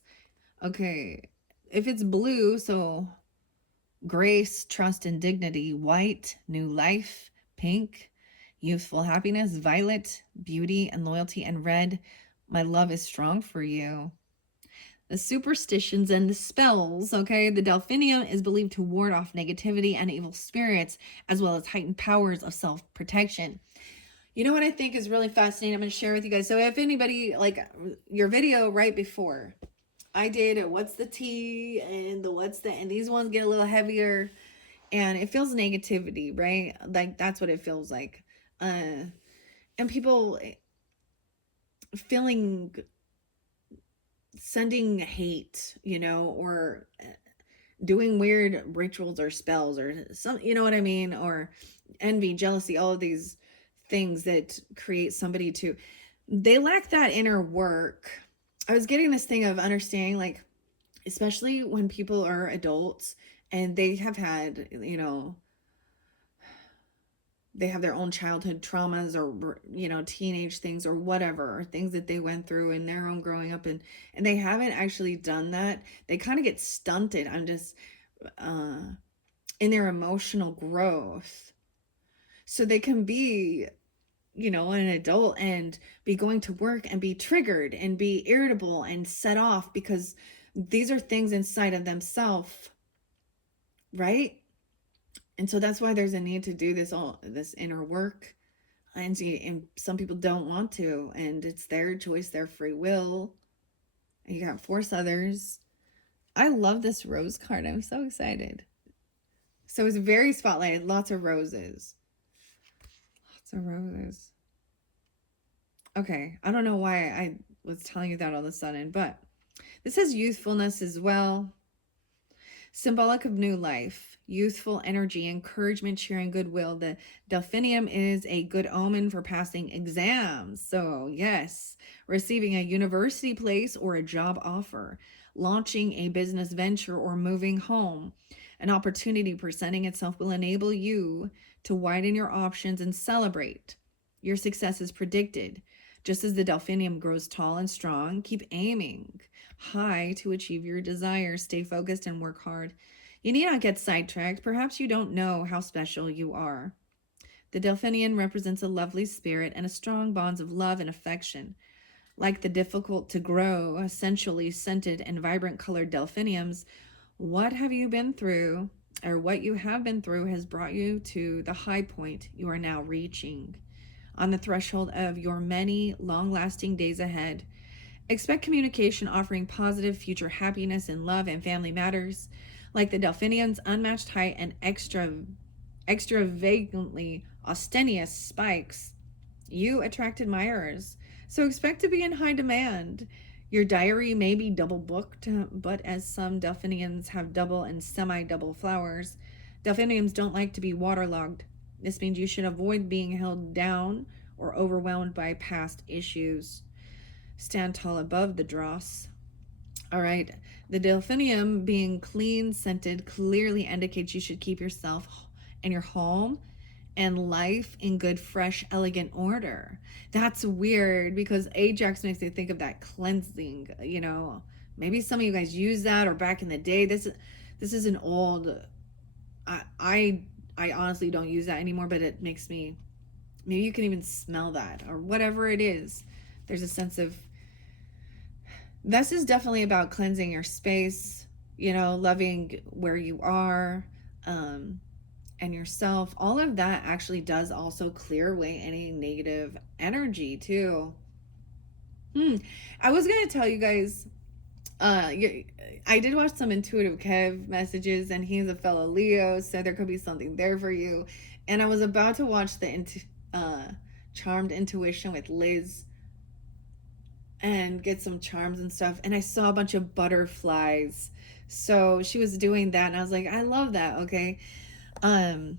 Okay, if it's blue, so grace, trust, and dignity. White, new life. Pink, youthful happiness. Violet, beauty and loyalty. And red, my love is strong for you. The superstitions and the spells, okay? The Delphinium is believed to ward off negativity and evil spirits, as well as heightened powers of self-protection. You know what I think is really fascinating? I'm going to share with you guys. So if anybody, like your video right before, I did what's the tea and the what's the, and these ones get a little heavier, and it feels negativity, right? Like that's what it feels like. And people feeling, sending hate, you know, or doing weird rituals or spells or some, you know what I mean? Or envy, jealousy, all of these things that create somebody to, they lack that inner work. I was getting this thing of understanding, like, especially when people are adults and they have had, you know, they have their own childhood traumas or, you know, teenage things or whatever, or things that they went through in their own growing up, and they haven't actually done that. They kind of get stunted on just in their emotional growth. So they can be, you know, an adult and be going to work and be triggered and be irritable and set off because these are things inside of themselves, right? And so that's why there's a need to do this inner work. And some people don't want to, and it's their choice, their free will. And you can't force others. I love this rose card. I'm so excited. So it's very spotlighted. Lots of roses. Lots of roses. Okay, I don't know why I was telling you that all of a sudden, but this has youthfulness as well. Symbolic of new life, youthful energy, encouragement, sharing, goodwill. The Delphinium is a good omen for passing exams. So yes, receiving a university place or a job offer, launching a business venture or moving home. An opportunity presenting itself will enable you to widen your options and celebrate. Your success is predicted. Just as the Delphinium grows tall and strong, keep aiming high to achieve your desires. Stay focused and work hard. You need not get sidetracked. Perhaps you don't know how special you are. The delphinium represents a lovely spirit and a strong bonds of love and affection. Like the difficult to grow, sensually scented and vibrant colored delphiniums, what have you been through, or what you have been through, has brought you to the high point you are now reaching. On the threshold of your many long lasting days ahead, expect communication offering positive future happiness in love and family matters. Like the delphinium's unmatched height and extravagantly ostentatious spikes, you attract admirers, so expect to be in high demand. Your diary may be double booked, but as some delphiniums have double and semi double flowers, delphiniums don't like to be waterlogged. This means you should avoid being held down or overwhelmed by past issues. Stand tall above the dross. All right. The delphinium being clean scented clearly indicates you should keep yourself and your home and life in good, fresh, elegant order. That's weird because Ajax makes me think of that cleansing, you know. Maybe some of you guys use that, or back in the day. This is an old I honestly don't use that anymore, but it makes me, maybe you can even smell that or whatever it is. There's a sense of, this is definitely about cleansing your space, you know, loving where you are, and yourself. All of that actually does also clear away any negative energy too. I was gonna tell you guys, I did watch some intuitive Kev messages, and he's a fellow Leo, so there could be something there for you. And I was about to watch the Charmed Intuition with Liz and get some charms and stuff, and I saw a bunch of butterflies. So she was doing that, and I was like, I love that. Okay. And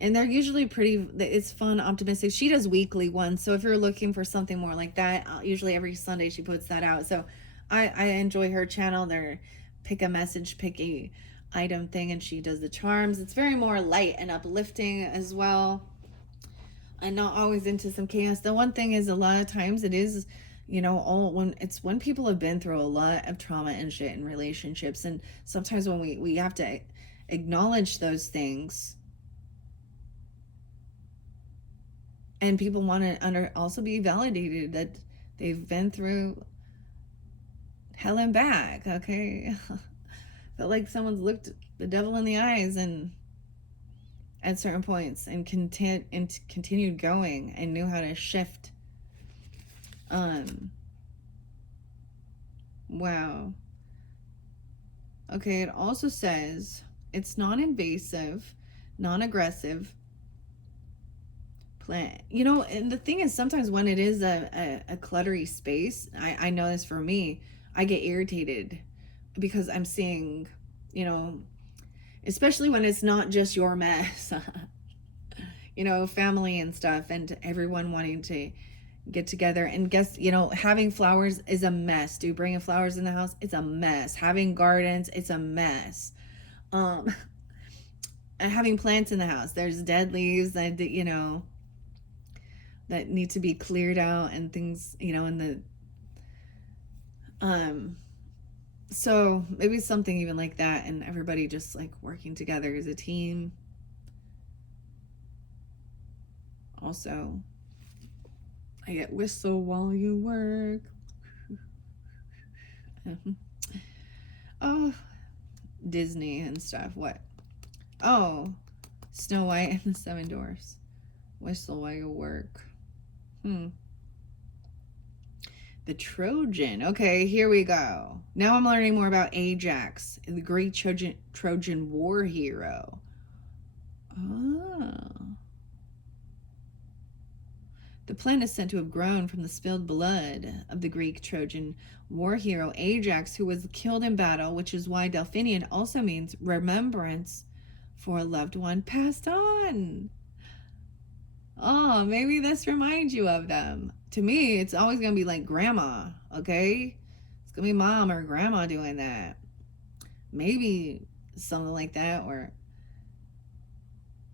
they're usually pretty, it's fun, optimistic. She does weekly ones, so if you're looking for something more like that, usually every Sunday she puts that out. So I enjoy her channel. They're pick a message, pick a item thing, and she does the charms. It's very more light and uplifting as well, and not always into some chaos. The one thing is, a lot of times it is, you know, all when people have been through a lot of trauma and shit in relationships, and sometimes when we have to acknowledge those things, and people want to also be validated that they've been through hell and back. Okay. Felt like someone's looked the devil in the eyes and at certain points, and continued going and knew how to shift. Wow. Okay, it also says it's non-invasive, non-aggressive plant. You know, and the thing is, sometimes when it is a cluttery space, I know this for me, I get irritated because I'm seeing, you know, especially when it's not just your mess, you know, family and stuff, and everyone wanting to get together. And guess, you know, having flowers is a mess. Dude, bringing flowers in the house, it's a mess. Having gardens, it's a mess. And having plants in the house, there's dead leaves that, you know, that need to be cleared out, and things, you know, in the so maybe something even like that, and everybody just like working together as a team. Also, I get whistle while you work. Oh, Disney and stuff. What? Oh, Snow White and the Seven Dwarfs. Whistle while you work. The Trojan. Okay, here we go. Now I'm learning more about Ajax, the Greek Trojan war hero. Oh. The plant is said to have grown from the spilled blood of the Greek Trojan war hero Ajax, who was killed in battle, which is why Delphinium also means remembrance for a loved one passed on. Oh, maybe this reminds you of them. To me, it's always going to be like grandma, okay? It's going to be mom or grandma doing that. Maybe something like that, or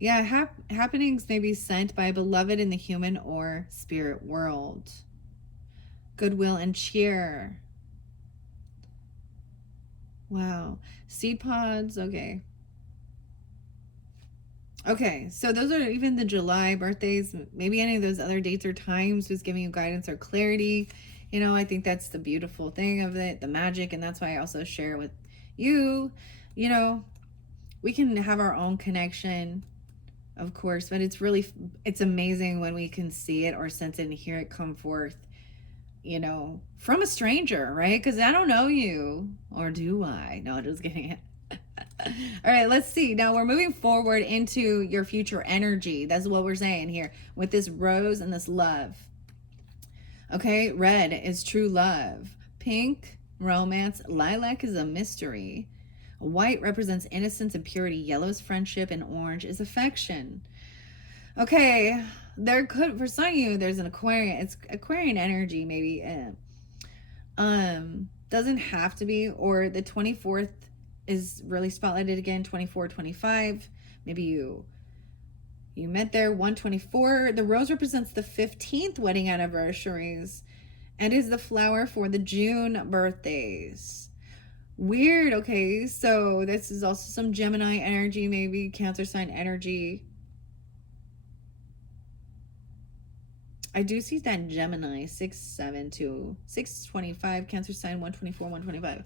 yeah, happenings may be sent by a beloved in the human or spirit world. Goodwill and cheer. Wow. Seed pods, okay. Okay, so those are even the July birthdays. Maybe any of those other dates or times was giving you guidance or clarity. You know, I think that's the beautiful thing of it, the magic, and that's why I also share with you. You know, we can have our own connection, of course, but it's amazing when we can see it or sense it and hear it come forth, you know, from a stranger, right? Because I don't know you, or do I? No, just kidding. All right, let's see. Now we're moving forward into your future energy. That's what we're saying here with this rose and this love. Okay, red is true love. Pink, romance. Lilac is a mystery. White represents innocence and purity. Yellow is friendship, and orange is affection. Okay, there could, for some of you, there's an Aquarian. It's Aquarian energy, maybe. Doesn't have to be, or the 24th is really spotlighted again. 24, 25. Maybe you met there. 124. The rose represents the 15th wedding anniversaries and is the flower for the June birthdays. Weird. Okay, so this is also some Gemini energy, maybe Cancer sign energy. I do see that Gemini 672 625, Cancer sign 124, 125.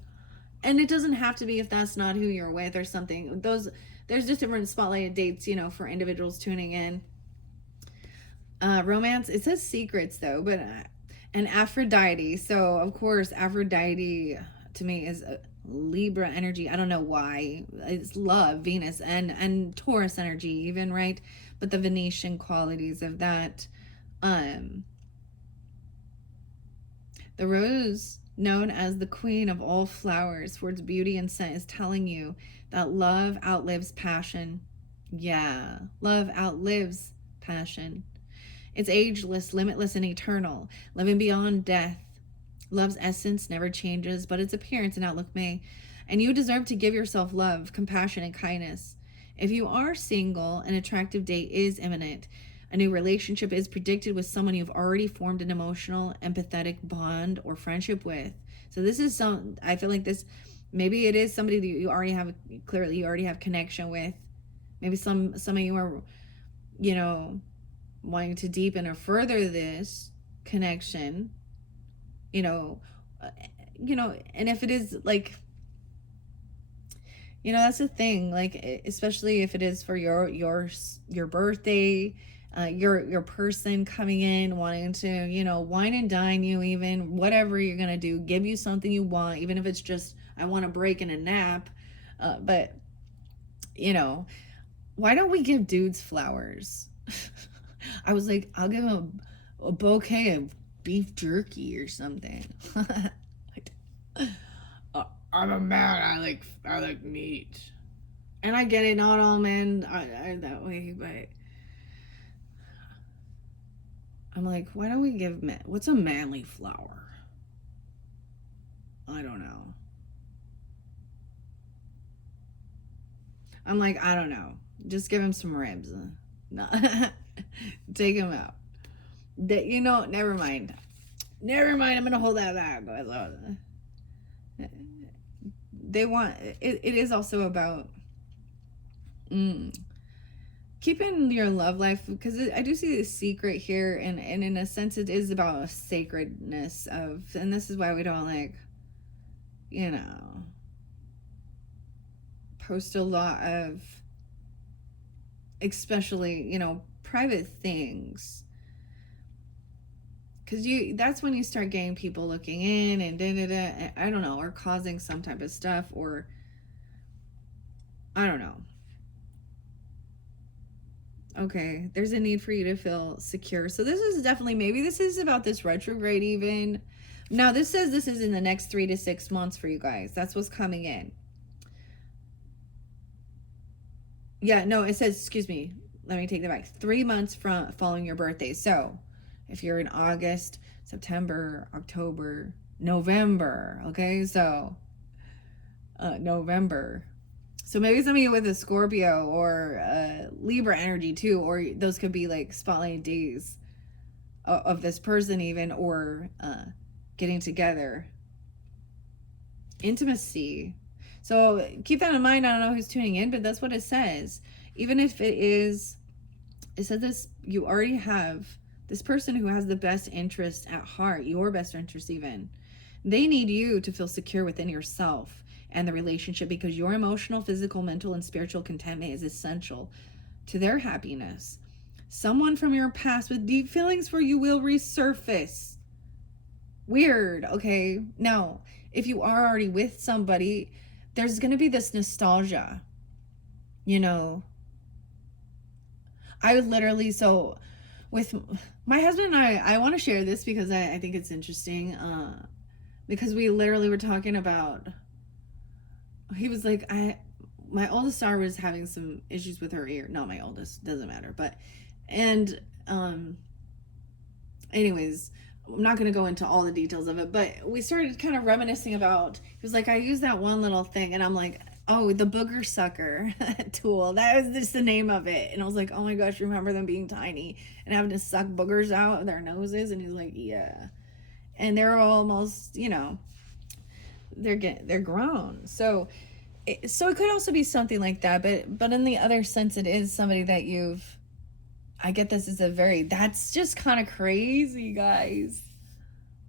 And it doesn't have to be if that's not who you're with or something. There's just different spotlighted dates, you know, for individuals tuning in. Romance, it says secrets though, but and Aphrodite. So of course, Aphrodite to me is Libra energy. I don't know why. It's love, Venus, and Taurus energy even, right? But the Venetian qualities of that. The rose, known as the queen of all flowers for its beauty and scent, is telling you that love outlives passion. Yeah, love outlives passion. It's ageless, limitless, and eternal, living beyond death. Love's essence never changes, but its appearance and outlook may. And you deserve to give yourself love, compassion, and kindness. If you are single, an attractive date is imminent. A new relationship is predicted with someone you've already formed an emotional, empathetic bond or friendship with. So this is I feel like this, maybe it is somebody that you already have, clearly you already have connection with. Maybe some of you are, you know, wanting to deepen or further this connection, you know, and if it is like, you know, that's the thing, like, especially if it is for your birthday, your person coming in wanting to, you know, wine and dine you, even whatever you're gonna do, give you something you want, even if it's just I want a break and a nap. But you know, why don't we give dudes flowers? I was like, I'll give him a bouquet of beef jerky or something. I'm a man. I like meat, and I get it. Not all men are that way, but I'm like, why don't we give men? What's a manly flower? I don't know. I'm like, I don't know. Just give him some ribs. No, take him out. You know, never mind. Never mind. I'm gonna hold that back. They want it. It is also about keeping your love life, because I do see the secret here, and in a sense it is about a sacredness of, and this is why we don't, like, you know, post a lot of, especially, you know, private things, because that's when you start getting people looking in and I don't know, or causing some type of stuff, or I don't know. Okay, there's a need for you to feel secure. So this is definitely, maybe this is about this retrograde even. Now this says this is in the next 3 to 6 months for you guys. That's what's coming in. Yeah, no, it says, excuse me, let me take that back. 3 months from following your birthday. So if you're in August, September, October, November, okay, so November. So maybe some of you with a Scorpio or Libra energy too, or those could be like spotlight days of this person even, or getting together. Intimacy. So keep that in mind. I don't know who's tuning in, but that's what it says. Even if it said this, you already have this person who has the best interest at heart, your best interest even. They need you to feel secure within yourself and the relationship, because your emotional, physical, mental, and spiritual contentment is essential to their happiness. Someone from your past with deep feelings for you will resurface. Weird, okay? Now, if you are already with somebody, there's going to be this nostalgia. You know, I would literally, so with my husband and I want to share this because I think it's interesting. Because we literally were talking about, he was like, my oldest daughter was having some issues with her ear. Not my oldest, doesn't matter. But, and, anyways, I'm not going to go into all the details of it, but we started kind of reminiscing about, he was like, I use that one little thing. And I'm like, oh, the booger sucker tool. That was just the name of it. And I was like, oh my gosh, remember them being tiny and having to suck boogers out of their noses? And he's like, yeah. And they're almost, they're grown. So it could also be something like that, but in the other sense, it is somebody that I get this as that's just kind of crazy, guys.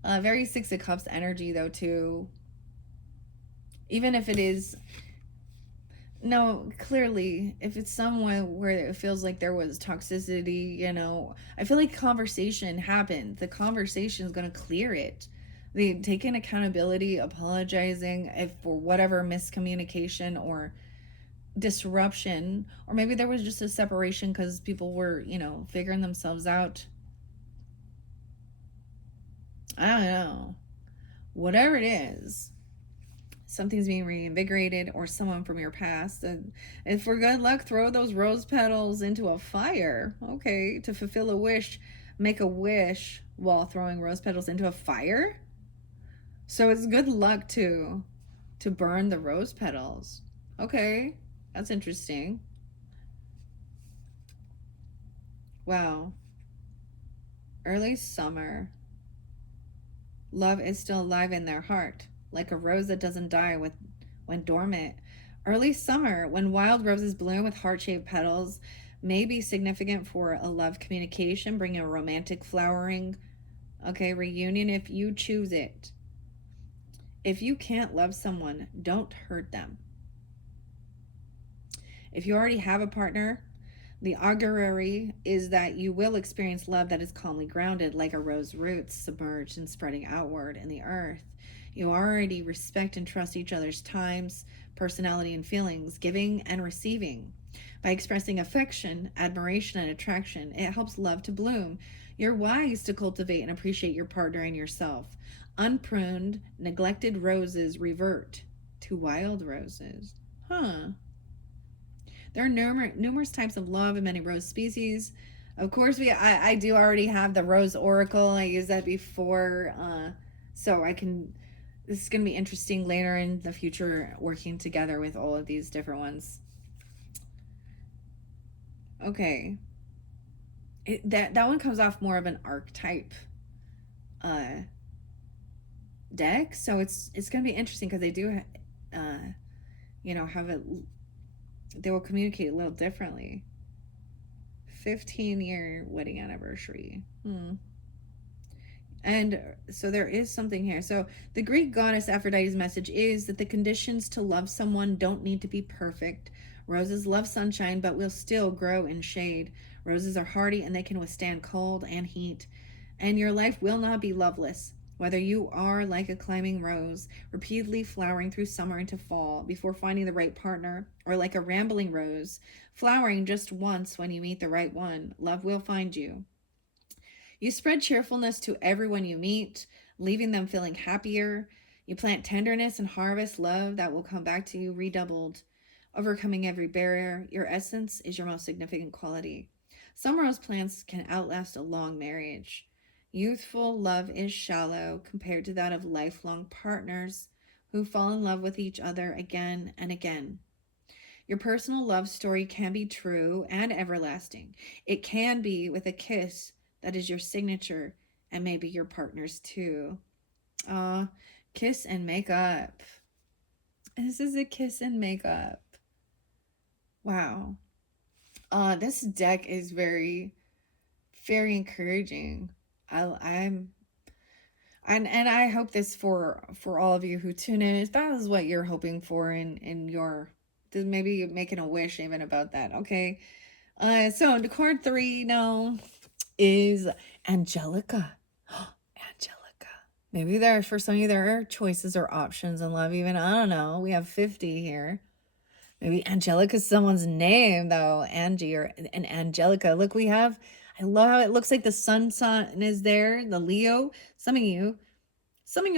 Very Six of Cups energy, though, too. Even if it is, no, clearly, if it's somewhere where it feels like there was toxicity, I feel like conversation happened. The conversation is going to clear it. They taking accountability, apologizing for whatever miscommunication or disruption, or maybe there was just a separation because people were, figuring themselves out. I don't know. Whatever it is, something's being reinvigorated, or someone from your past. And for good luck, throw those rose petals into a fire. Okay, to fulfill a wish, make a wish while throwing rose petals into a fire. So it's good luck to burn the rose petals. Okay, that's interesting. Wow. Early summer. Love is still alive in their heart, like a rose that doesn't die when dormant. Early summer, when wild roses bloom with heart-shaped petals, may be significant for a love communication, bringing a romantic flowering, reunion if you choose it. If you can't love someone, don't hurt them. If you already have a partner, the augury is that you will experience love that is calmly grounded, like a rose roots submerged and spreading outward in the earth. You already respect and trust each other's times, personality, and feelings, giving and receiving. By expressing affection, admiration, and attraction, it helps love to bloom. You're wise to cultivate and appreciate your partner and yourself. Unpruned, neglected roses revert to wild roses. Huh. There are numerous types of love and many rose species. Of course, I do already have the Rose Oracle. I used that before, so I can. This is going to be interesting later in the future, working together with all of these different ones. Okay, that one comes off more of an archetype deck, so it's going to be interesting because they do, have it. They will communicate a little differently. 15-year wedding anniversary. And so there is something here. So the Greek goddess Aphrodite's message is that the conditions to love someone don't need to be perfect. Roses love sunshine, but will still grow in shade. Roses are hardy and they can withstand cold and heat. And your life will not be loveless. Whether you are like a climbing rose, repeatedly flowering through summer into fall before finding the right partner, or like a rambling rose, flowering just once when you meet the right one, love will find you. You spread cheerfulness to everyone you meet, leaving them feeling happier. You plant tenderness and harvest love that will come back to you redoubled. Overcoming every barrier, your essence is your most significant quality. Some rose plants can outlast a long marriage. Youthful love is shallow compared to that of lifelong partners who fall in love with each other again and again. Your personal love story can be true and everlasting. It can be with a kiss that is your signature and maybe your partner's too. Kiss and make up. This is a kiss and make up. Wow. This deck is very, very encouraging. I'm and I hope this for all of you who tune in, if that is what you're hoping for in your, maybe you're making a wish even about that. Okay. So the card 3 now is Angelica. Angelica. Maybe there, for some of you, there are choices or options in love, even. I don't know. We have 50 here. Maybe Angelica is someone's name, though. Angie or an Angelica. Look, we have, I love how it looks like the sun sign is there, the Leo. Some of you,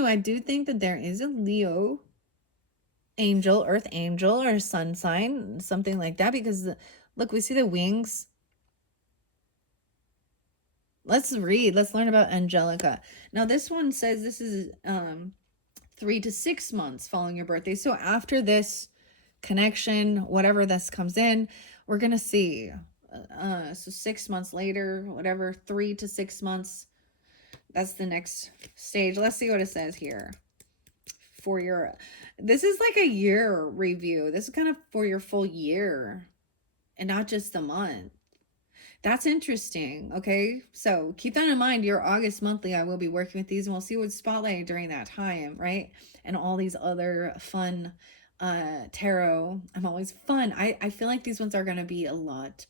I do think that there is a Leo angel, earth angel, or sun sign, something like that, because look, we see the wings. Let's learn about Angelica. Now this one says this is 3 to 6 months following your birthday. So after this connection, whatever this comes in, we're gonna see so 6 months later, whatever, 3 to 6 months, that's the next stage. Let's see what it says here for your, this is like a year review. This is kind of for your full year and not just a month. That's interesting. Okay, so keep that in mind. Your August monthly, I will be working with these, and we'll see what's spotlighted during that time, right? And all these other fun tarot. I'm always fun. I feel like these ones are going to be a lot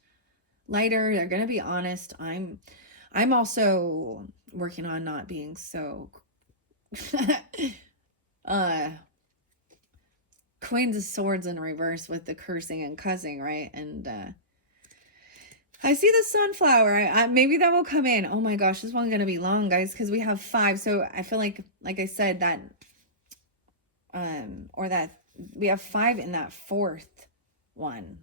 lighter. They're going to be honest. I'm also working on not being so Queens of Swords in reverse with the cursing and cussing, right? And I see the sunflower. Maybe that will come in. Oh my gosh, this one's gonna be long, guys, because we have 5. So I feel like I said, that or that we have 5 in that 4th one.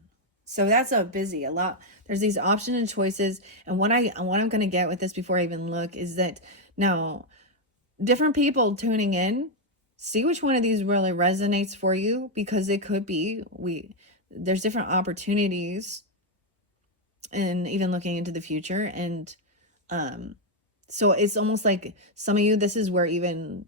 So that's a lot. There's these options and choices. And what I'm gonna get with this before I even look is that now different people tuning in, see which one of these really resonates for you, because it could be there's different opportunities. And even looking into the future. And so it's almost like some of you, this is where even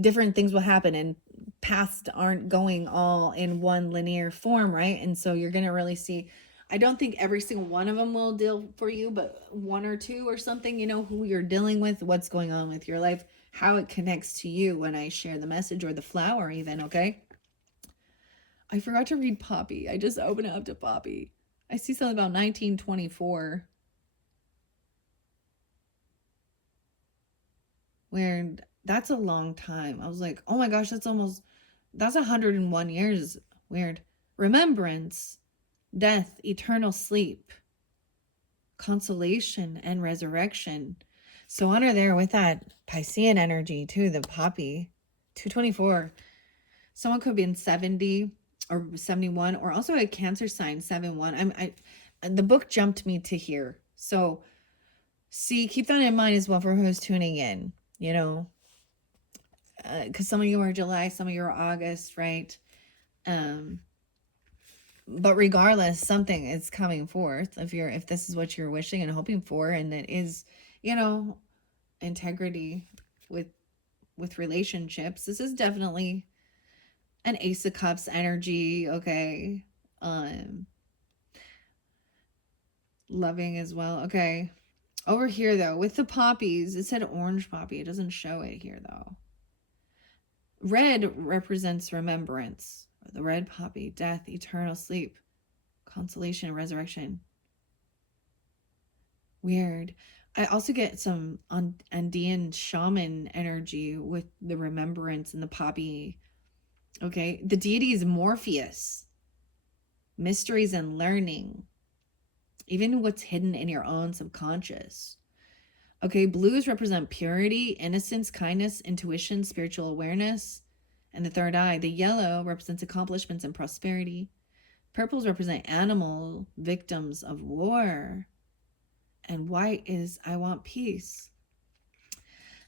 different things will happen and paths aren't going all in one linear form, right? And so you're gonna really see, I don't think every single one of them will deal for you, but 1 or 2 or something, you know, who you're dealing with, what's going on with your life, how it connects to you when I share the message, or the flower even. Okay, I forgot to read Poppy. I just opened it up to Poppy. I see something about 1924. Weird. That's a long time. I was like, oh my gosh, that's 101 years. Weird. Remembrance, death, eternal sleep, consolation, and resurrection. So honor there with that Piscean energy too, the Poppy. 224. Someone could be in 70 or 71, or also a Cancer sign, 7-1. The book jumped me to here. So see, keep that in mind as well for who's tuning in, you know, because some of you are July, some of you are August, right? But regardless, something is coming forth if this is what you're wishing and hoping for, and it is, you know, integrity with relationships. This is definitely an Ace of Cups energy. Okay, loving as well. Okay, over here though, with the poppies, it said orange poppy. It doesn't show it here though. Red represents remembrance. The red poppy, death, eternal sleep, consolation, resurrection. Weird. I also get some Andean shaman energy with the remembrance and the poppy. Okay, the deity is Morpheus. Mysteries and learning. Even what's hidden in your own subconscious. Okay, blues represent purity, innocence, kindness, intuition, spiritual awareness, and the third eye. The yellow represents accomplishments and prosperity. Purples represent animal victims of war. And white is I want peace.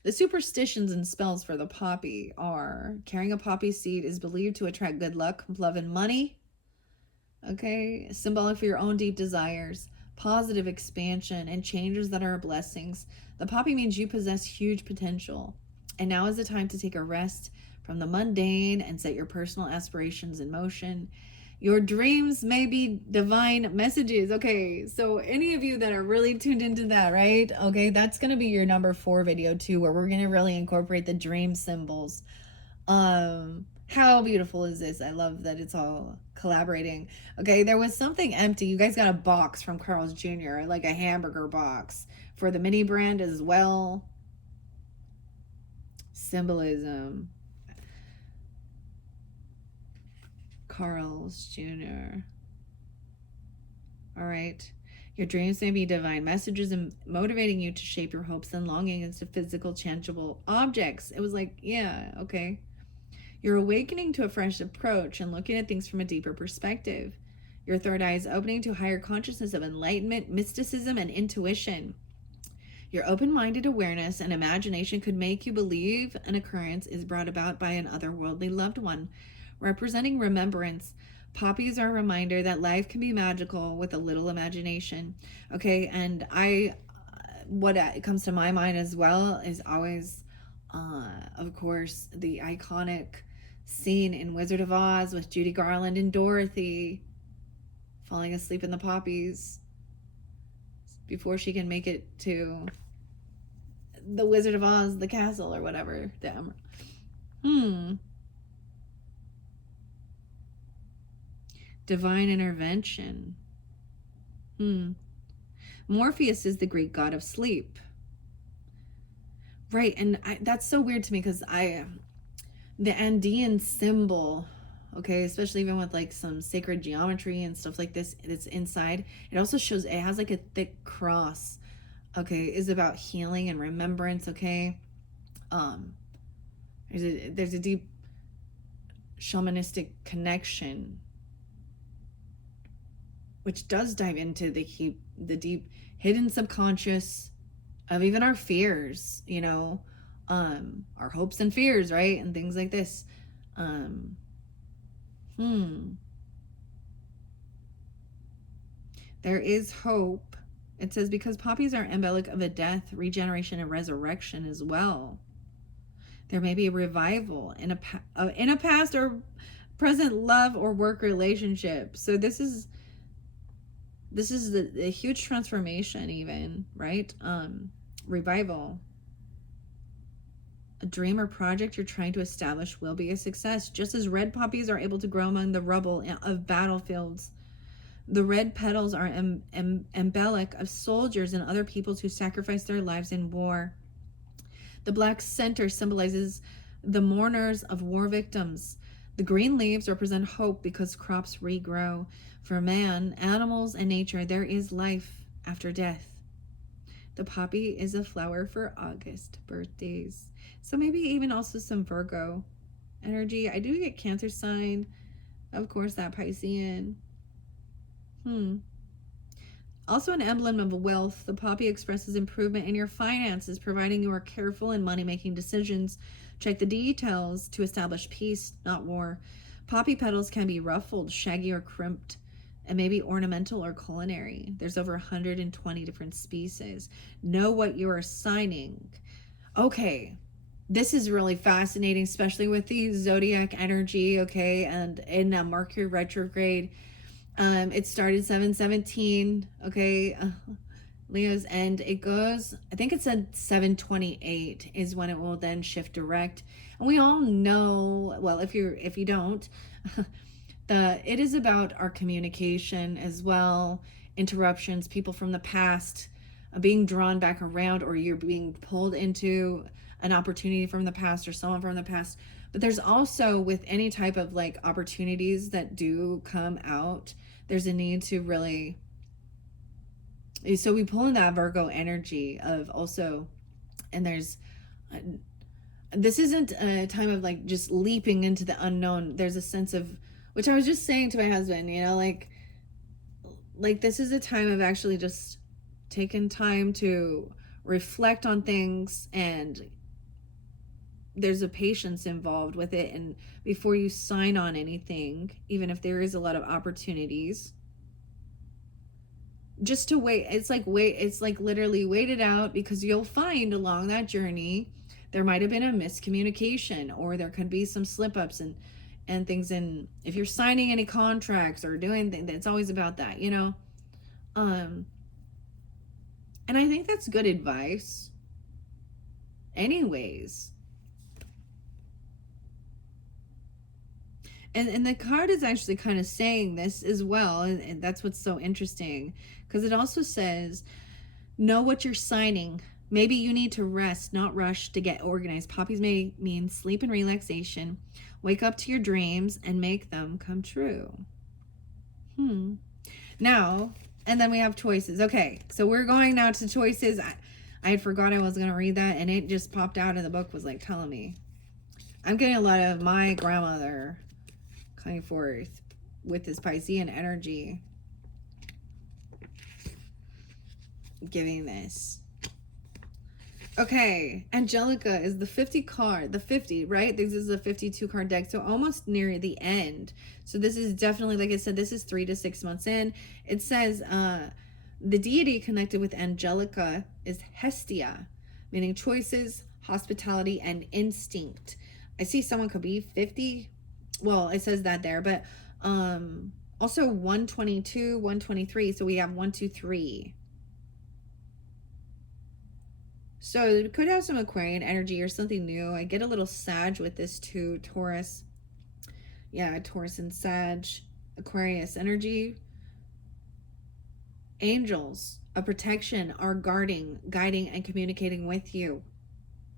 The superstitions and spells for the poppy are: carrying a poppy seed is believed to attract good luck, love, and money. Okay, symbolic for your own deep desires, positive expansion, and changes that are blessings. The poppy means you possess huge potential. And now is the time to take a rest from the mundane and set your personal aspirations in motion. Your dreams may be divine messages. Okay, so any of you that are really tuned into that, right? Okay, that's going to be your number 4 video too, where we're going to really incorporate the dream symbols. How beautiful is this? I love that it's all collaborating. Okay, there was something empty. You guys got a box from Carl's Jr., like a hamburger box for the mini brand as well. Symbolism. Carl's Jr. All right. Your dreams may be divine messages and motivating you to shape your hopes and longings into physical, tangible objects. It was like, yeah, okay. You're awakening to a fresh approach and looking at things from a deeper perspective. Your third eye is opening to higher consciousness of enlightenment, mysticism, and intuition. Your open-minded awareness and imagination could make you believe an occurrence is brought about by an otherworldly loved one, representing remembrance. Poppies are a reminder that life can be magical with a little imagination. Okay, and what comes to my mind as well is always, of course, the iconic scene in Wizard of Oz with Judy Garland and Dorothy falling asleep in the poppies before she can make it to the Wizard of Oz, the castle or whatever. Divine intervention. Morpheus is the Greek god of sleep. Right, and that's so weird to me because the Andean symbol, okay, especially even with like some sacred geometry and stuff like this, it's inside. It also shows, it has like a thick cross, okay, is about healing and remembrance, okay. There's a deep shamanistic connection, which does dive into the deep hidden subconscious of even our fears, you know, our hopes and fears, right? And things like this. There is hope. It says, because poppies are emblematic of a death, regeneration, and resurrection as well. There may be a revival in a past or present love or work relationship. So this is the huge transformation even, right? Revival. A dream or project you're trying to establish will be a success, just as red poppies are able to grow among the rubble of battlefields. The red petals are emblematic of soldiers and other peoples who sacrifice their lives in war. The black center symbolizes the mourners of war victims. The green leaves represent hope because crops regrow. For man, animals, and nature, there is life after death. The poppy is a flower for August birthdays. So maybe even also some Virgo energy. I do get Cancer sign. Of course, that Piscean. Also an emblem of wealth, the poppy expresses improvement in your finances, providing you are careful in money-making decisions. Check the details to establish peace, not war. Poppy petals can be ruffled, shaggy, or crimped, and maybe ornamental or culinary. There's over 120 different species. Know what you are signing. Okay, this is really fascinating, especially with the zodiac energy, okay, and in Mercury retrograde. It started 7/17, okay, Leo's, and it goes, I think it said 7/28 is when it will then shift direct. And we all know, well, if you don't, it is about our communication as well, interruptions, people from the past being drawn back around, or you're being pulled into an opportunity from the past or someone from the past. But there's also, with any type of like opportunities that do come out, there's a need to really, so we pull in that Virgo energy of also, and this isn't a time of like just leaping into the unknown. There's a sense of, which I was just saying to my husband, you know, like this is a time of actually just taking time to reflect on things, and there's a patience involved with it. And before you sign on anything, even if there is a lot of opportunities, just to wait. It's like literally wait it out, because you'll find along that journey there might have been a miscommunication, or there could be some slip ups, and and things in, if you're signing any contracts or doing things, it's always about that, you know. And I think that's good advice anyways. And the card is actually kind of saying this as well, and that's what's so interesting, because it also says, know what you're signing. Maybe you need to rest, not rush to get organized. Poppies may mean sleep and relaxation. Wake up to your dreams and make them come true. Now, and then we have choices. Okay, so we're going now to choices. I had forgot I was going to read that, and it just popped out in the book, was like telling me. I'm getting a lot of my grandmother coming forth with this Piscean energy, giving this. Okay, Angelica is the 50 card, the 50, right? This is a 52 card deck, so almost near the end. So this is definitely, like I said, this is 3 to 6 months in. It says the deity connected with Angelica is Hestia, meaning choices, hospitality, and instinct. I see someone could be 50. Well, it says that there, but also 122, 123. So we have 1, 2, 3. So it could have some Aquarian energy or something new. I get a little Sag with this too, Taurus. Yeah, Taurus and Sag, Aquarius energy. Angels of protection are guarding, guiding, and communicating with you.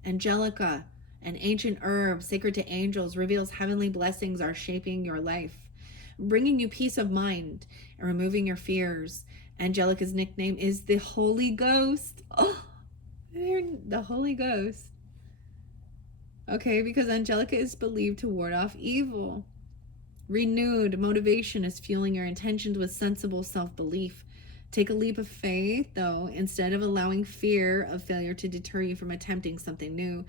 Angelica, an ancient herb sacred to angels, reveals heavenly blessings are shaping your life, bringing you peace of mind and removing your fears. Angelica's nickname is the Holy Ghost. Oh, the Holy Ghost. Okay, because Angelica is believed to ward off evil. Renewed motivation is fueling your intentions with sensible self-belief. Take a leap of faith, though, instead of allowing fear of failure to deter you from attempting something new.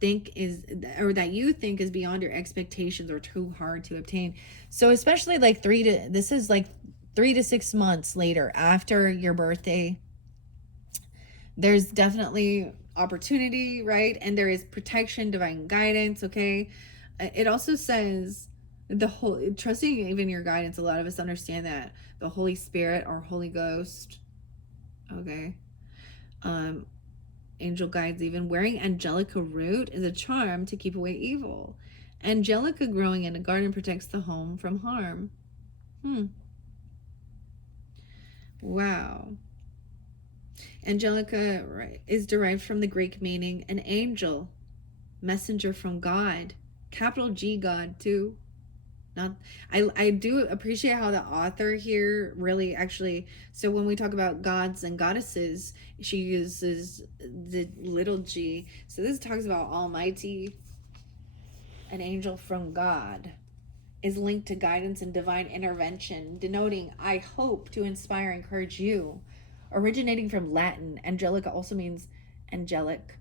That you think is beyond your expectations or too hard to obtain. So especially like 3 to 6 months later after your birthday, there's definitely opportunity, right? And there is protection, divine guidance. Okay, it also says trusting even your guidance. A lot of us understand that the Holy Spirit or Holy Ghost, okay, angel guides, even wearing Angelica root is a charm to keep away evil. Angelica growing in a garden protects the home from harm. Wow. Angelica, right, is derived from the Greek meaning an angel, messenger from God, capital G God too. I do appreciate how the author here really actually, so when we talk about gods and goddesses, she uses the little g. So this talks about Almighty. An angel from God is linked to guidance and divine intervention, denoting I hope to inspire and encourage you. Originating from Latin, Angelica also means angelic.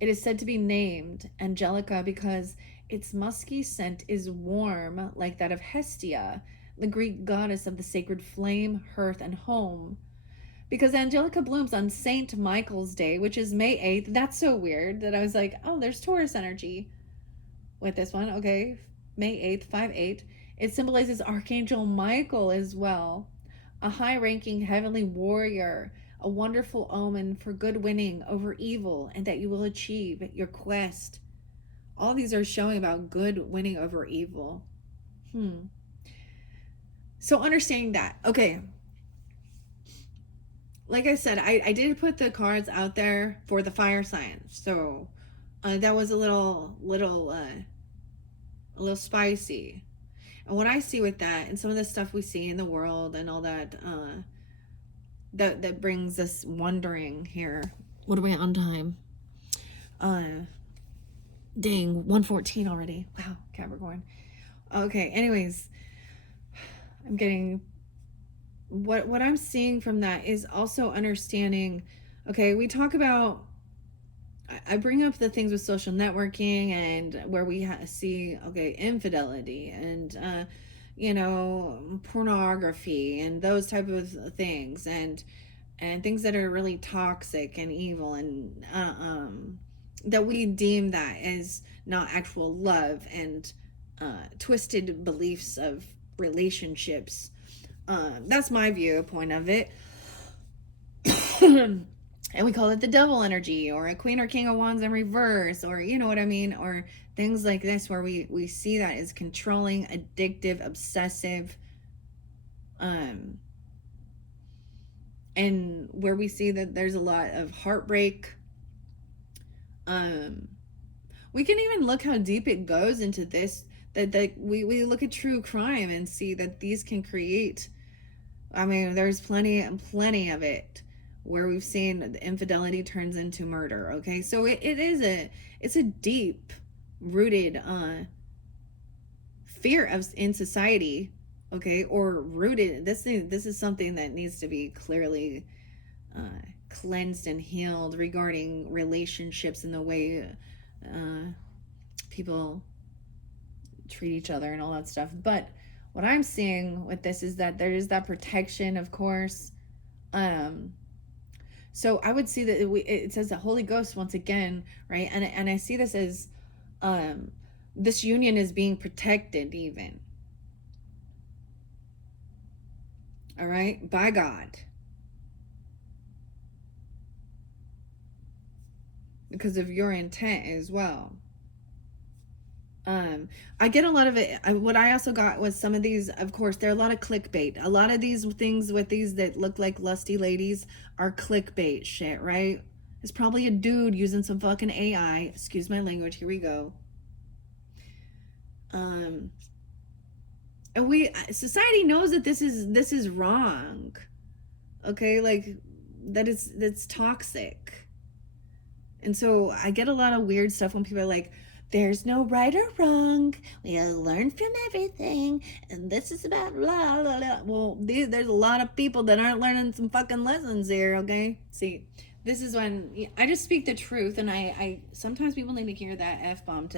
It is said to be named Angelica because its musky scent is warm, like that of Hestia, the Greek goddess of the sacred flame, hearth, and home. Because Angelica blooms on St. Michael's Day, which is May 8th. That's so weird that I was like, oh, there's Taurus energy with this one. Okay, May 8th, 5/8. It symbolizes Archangel Michael as well, a high-ranking heavenly warrior, a wonderful omen for good winning over evil and that you will achieve your quest. All these are showing about good winning over evil. So understanding that. Okay. Like I said, I did put the cards out there for the fire signs. So that was a little spicy. And what I see with that and some of the stuff we see in the world and all that, that brings us wondering here. What are we on time? Dang, 1:14 already. Wow, Capricorn. Okay, anyways, I'm getting what I'm seeing from that is also understanding. Okay, we talk about, I bring up the things with social networking and where we see, okay, infidelity and pornography and those type of things and things that are really toxic and evil and that we deem that as not actual love and twisted beliefs of relationships. That's my viewpoint of it. And we call it the devil energy, or a queen or king of wands in reverse, or you know what I mean, or things like this where we see that as controlling, addictive, obsessive, and where we see that there's a lot of heartbreak. We can even look how deep it goes into this, that we look at true crime and see that these can create, I mean, there's plenty of it where we've seen the infidelity turns into murder. Okay, so it's a deep rooted fear of in society. Okay, or rooted, this is something that needs to be clearly cleansed and healed regarding relationships and the way people treat each other and all that stuff. But what I'm seeing with this is that there is that protection, of course. So I would see that it says the Holy Ghost once again, right? And I see this as this union is being protected even. All right, by God. Because of your intent as well. I get a lot of it. What I also got was some of these, of course, there are a lot of clickbait. A lot of these things with these that look like lusty ladies are clickbait shit, right? It's probably a dude using some fucking AI. Excuse my language. Here we go. And society knows that this is wrong. Okay, like that's toxic. And so I get a lot of weird stuff when people are like, there's no right or wrong. We gotta learn from everything. And this is about blah, blah, blah. Well, there's a lot of people that aren't learning some fucking lessons here, okay? See, this is when I just speak the truth. And I sometimes people need to hear that F-bomb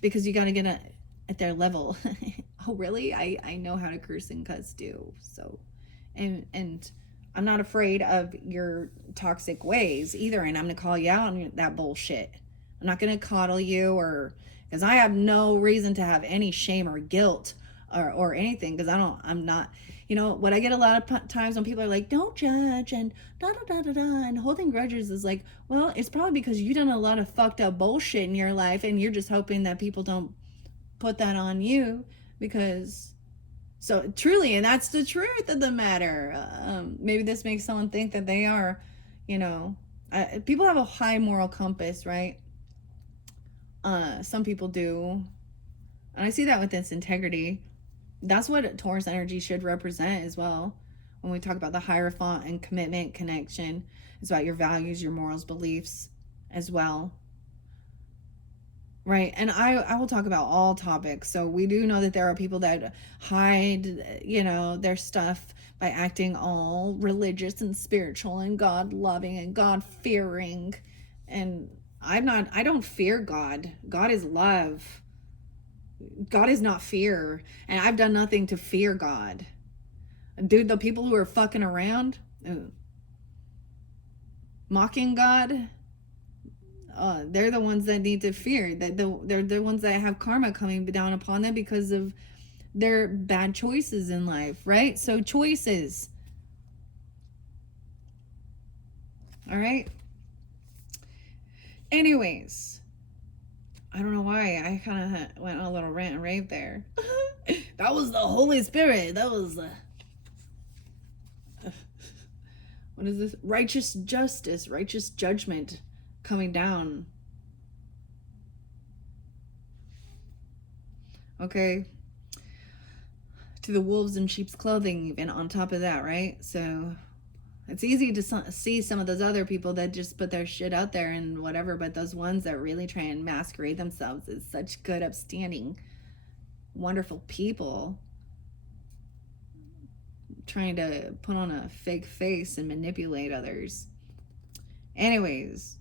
because you gotta get at their level. Oh, really? I know how to curse and cuss too. So, and I'm not afraid of your toxic ways either. And I'm gonna call you out on that bullshit. I'm not going to coddle you, or because I have no reason to have any shame or guilt or anything, because I'm not, you know, what I get a lot of times when people are like, don't judge and da da da da da, and holding grudges is like, well, it's probably because you've done a lot of fucked up bullshit in your life and you're just hoping that people don't put that on you, because so truly, and that's the truth of the matter. Maybe this makes someone think that they are, you know, people have a high moral compass, right? Some people do, and I see that with this integrity. That's what Taurus energy should represent as well. When we talk about the Hierophant and commitment connection, it's about your values, your morals, beliefs as well, right? And I will talk about all topics. So we do know that there are people that hide, you know, their stuff by acting all religious and spiritual and God loving and God fearing, and I don't fear God. God is love. God is not fear. And I've done nothing to fear God. Dude, the people who are fucking around, mocking God, they're the ones that need to fear. They're the ones that have karma coming down upon them because of their bad choices in life, right? So choices. All right. Anyways, I don't know why I kind of went on a little rant and rave there. That was the Holy Spirit. That was what is this? Righteous justice, righteous judgment coming down. Okay. To the wolves in sheep's clothing, even on top of that, right? So it's easy to see some of those other people that just put their shit out there and whatever, but those ones that really try and masquerade themselves as such good, upstanding, wonderful people trying to put on a fake face and manipulate others. Anyways,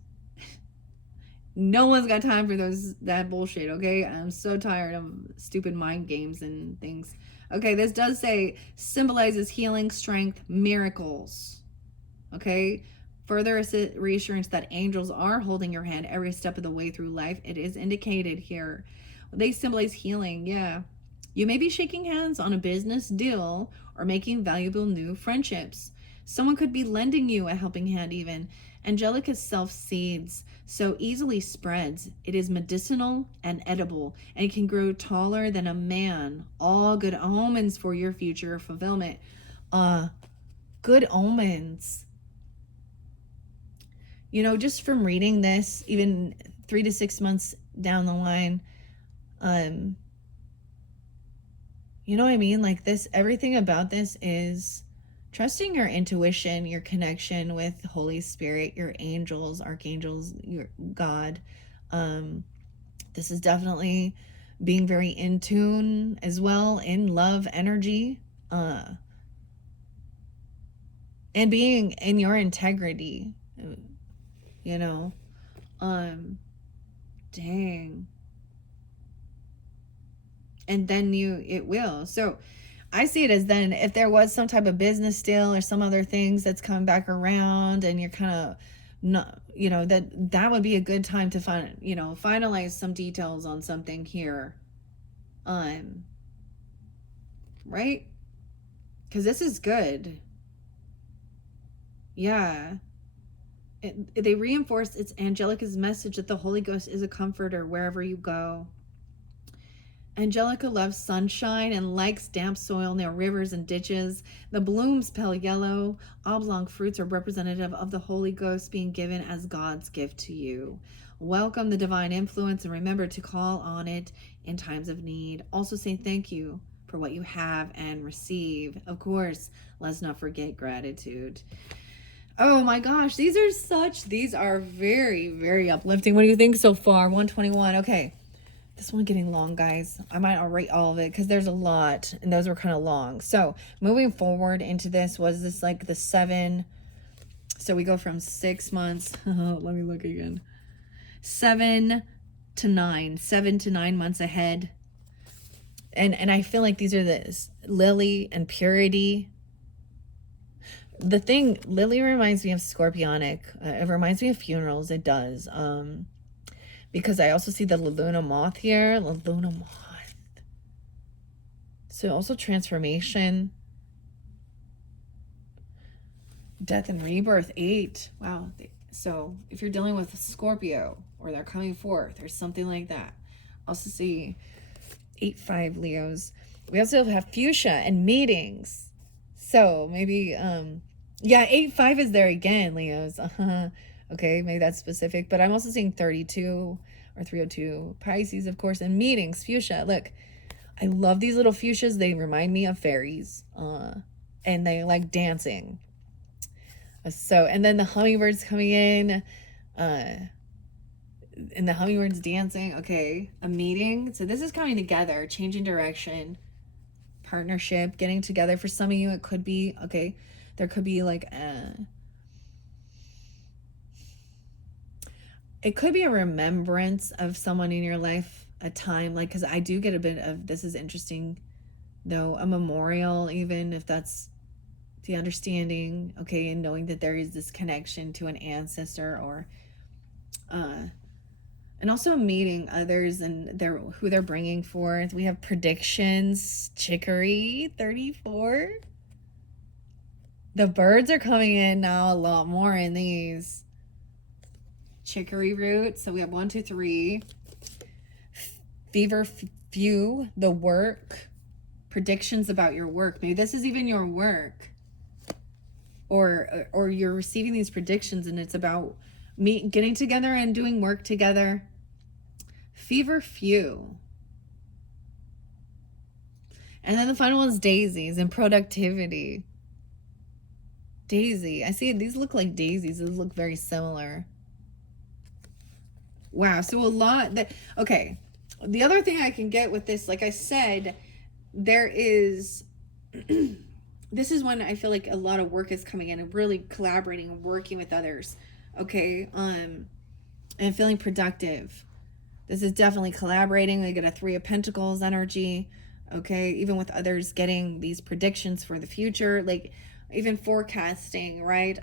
no one's got time for that bullshit, okay? I'm so tired of stupid mind games and things. Okay, this does say symbolizes healing, strength, miracles. Okay, further reassurance that angels are holding your hand every step of the way through life. It is indicated here. They symbolize healing. Yeah. You may be shaking hands on a business deal or making valuable new friendships. Someone could be lending you a helping hand, even. Angelica self seeds, so easily spreads. It is medicinal and edible, and it can grow taller than a man. All good omens for your future fulfillment. Good omens. You know, just from reading this, even 3 to 6 months down the line, you know what I mean? Like this, everything about this is trusting your intuition, your connection with Holy Spirit, your angels, archangels, your God. This is definitely being very in tune as well, in love energy, and being in your integrity, you know. Dang. And then it will. So I see it as, then if there was some type of business deal or some other things that's coming back around, and you're kind of not, that would be a good time to finalize some details on something here. Right? Because this is good. Yeah. They reinforce it's Angelica's message that the Holy Ghost is a comforter wherever you go. Angelica loves sunshine and likes damp soil near rivers and ditches. The blooms, pale yellow, oblong fruits are representative of the Holy Ghost being given as God's gift to you. Welcome the divine influence and remember to call on it in times of need. Also say thank you for what you have and receive. Of course, let's not forget gratitude. Oh my gosh, these are very, very uplifting. What do you think so far? 121. Okay. This one getting long, guys. I might not rate all of it because there's a lot and those were kind of long. So moving forward into this, was this like the 7? So we go from 6 months. Let me look again. 7 to 9. 7 to 9 months ahead. And I feel like these are this Lily and purity. The thing, Lily reminds me of Scorpionic. It reminds me of funerals. It does. Because I also see the Luna moth here. Luna moth. So also transformation. Death and rebirth, 8. Wow. So if you're dealing with Scorpio or they're coming forth or something like that. Also see 8-5 Leos. We also have fuchsia and meetings. So maybe, yeah, 8-5 is there again, Leos. Okay, maybe that's specific. But I'm also seeing 32 or 302. Pisces, of course, and meetings. Fuchsia. Look, I love these little fuchsias. They remind me of fairies. And they like dancing. So, and then the hummingbirds coming in. And the hummingbirds dancing. Okay, a meeting. So this is coming together. Changing direction. Partnership. Getting together. For some of you, it could be, okay, there could be like it could be a remembrance of someone in your life, a time, like, because I do get a bit of, this is interesting, though, a memorial, even if that's the understanding, okay, and knowing that there is this connection to an ancestor, or, and also meeting others and who they're bringing forth. We have predictions, chicory, 34. The birds are coming in now a lot more in these. Chicory root. So we have 1, 2, 3. Fever few, the work. Predictions about your work. Maybe this is even your work. Or you're receiving these predictions and it's about getting together and doing work together. Fever few. And then the final one is daisies and productivity. Daisy. I see these look like daisies. These look very similar. Wow, so a lot that, okay. The other thing I can get with this, like I said, there is, this is when I feel like a lot of work is coming in and really collaborating and working with others, okay, and feeling productive. This is definitely collaborating. We get a 3 of Pentacles energy, okay, even with others, getting these predictions for the future, like even forecasting, right,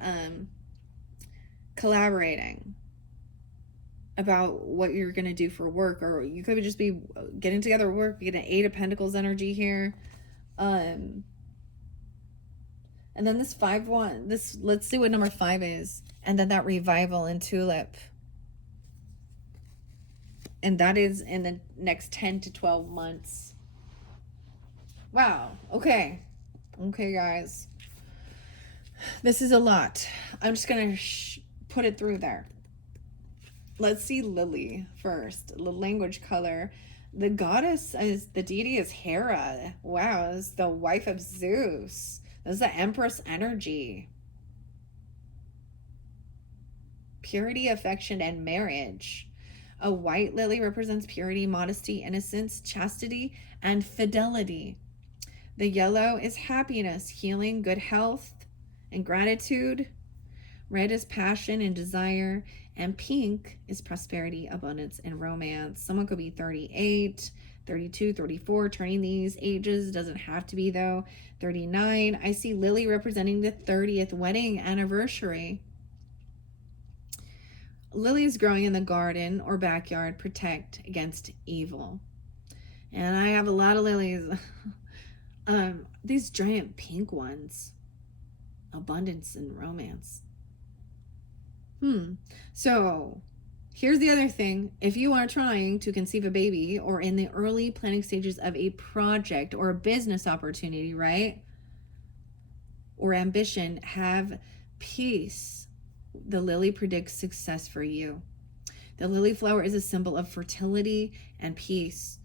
collaborating. about what you're going to do for work, or you could just be getting together at work. You get an 8 of Pentacles energy here. And then this 5-1, let's see what number 5 is. And then that revival in Tulip. And that is in the next 10 to 12 months. Wow. Okay. Okay, guys. This is a lot. I'm just going to put it through there. Let's see Lily first. The language color. The goddess is, the deity is Hera. Wow, this is the wife of Zeus. This is the Empress energy. Purity, affection, and marriage. A white lily represents purity, modesty, innocence, chastity, and fidelity. The yellow is happiness, healing, good health, and gratitude. Red is passion and desire. And pink is prosperity, abundance, and romance. Someone could be 38, 32, 34, turning these ages. Doesn't have to be, though. 39. I see Lily representing the 30th wedding anniversary. Lilies growing in the garden or backyard protect against evil. And I have a lot of lilies. These giant pink ones. Abundance and romance. So here's the other thing. If you are trying to conceive a baby or in the early planning stages of a project or a business opportunity, right? Or ambition, have peace. The lily predicts success for you. The lily flower is a symbol of fertility and peace.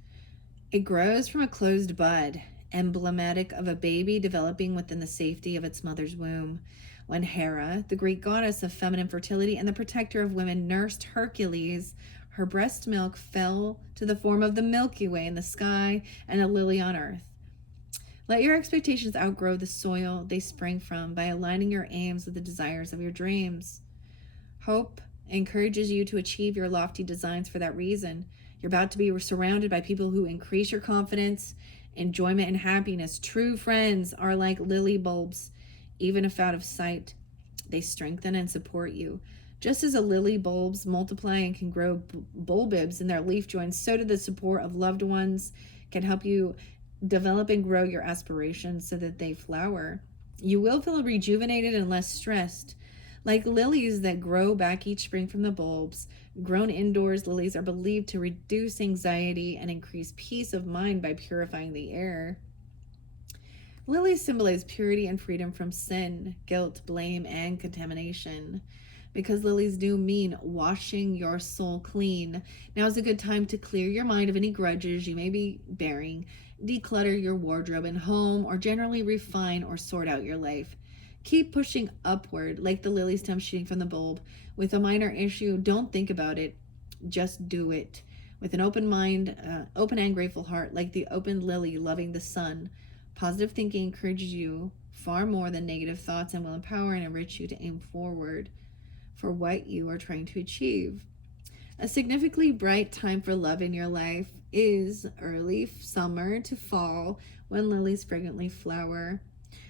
It grows from a closed bud, emblematic of a baby developing within the safety of its mother's womb. When Hera, the Greek goddess of feminine fertility and the protector of women, nursed Hercules, her breast milk fell to the form of the Milky Way in the sky and a lily on earth. Let your expectations outgrow the soil they spring from by aligning your aims with the desires of your dreams. Hope encourages you to achieve your lofty designs for that reason. You're about to be surrounded by people who increase your confidence, enjoyment, and happiness. True friends are like lily bulbs. Even if out of sight, they strengthen and support you. Just as a lily bulbs multiply and can grow bulbs in their leaf joints, so do the support of loved ones can help you develop and grow your aspirations so that they flower. You will feel rejuvenated and less stressed. Like lilies that grow back each spring from the bulbs, grown indoors, lilies are believed to reduce anxiety and increase peace of mind by purifying the air. Lilies symbolize purity and freedom from sin, guilt, blame, and contamination. Because lilies do mean washing your soul clean. Now is a good time to clear your mind of any grudges you may be bearing, declutter your wardrobe and home, or generally refine or sort out your life. Keep pushing upward like the lily stem shooting from the bulb. With a minor issue, don't think about it. Just do it. With an open mind, open and grateful heart, like the open lily loving the sun. Positive thinking encourages you far more than negative thoughts and will empower and enrich you to aim forward for what you are trying to achieve. A significantly bright time for love in your life is early summer to fall when lilies fragrantly flower.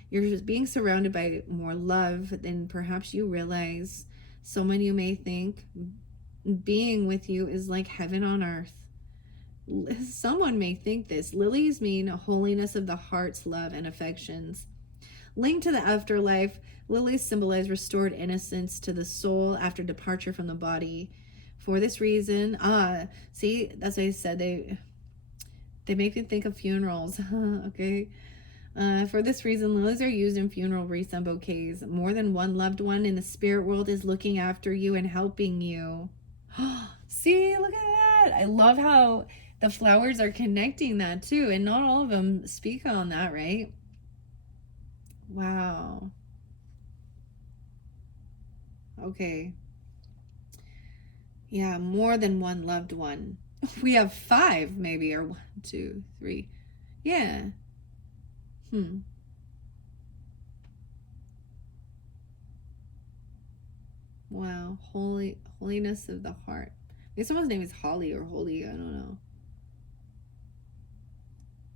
You're just being surrounded by more love than perhaps you realize. Someone you may think being with you is like heaven on earth. Someone may think this. Lilies mean holiness of the heart's love and affections. Linked to the afterlife, lilies symbolize restored innocence to the soul after departure from the body. For this reason, see, that's what I said. They make me think of funerals. Okay. For this reason, lilies are used in funeral wreaths and bouquets. More than one loved one in the spirit world is looking after you and helping you. See, look at that. I love how the flowers are connecting that too. And not all of them speak on that, right? Wow. Okay. Yeah, more than one loved one. We have 5 maybe, or 1, 2, 3. Yeah. Wow. Holiness of the heart. I guess someone's name is Holly or Holy. I don't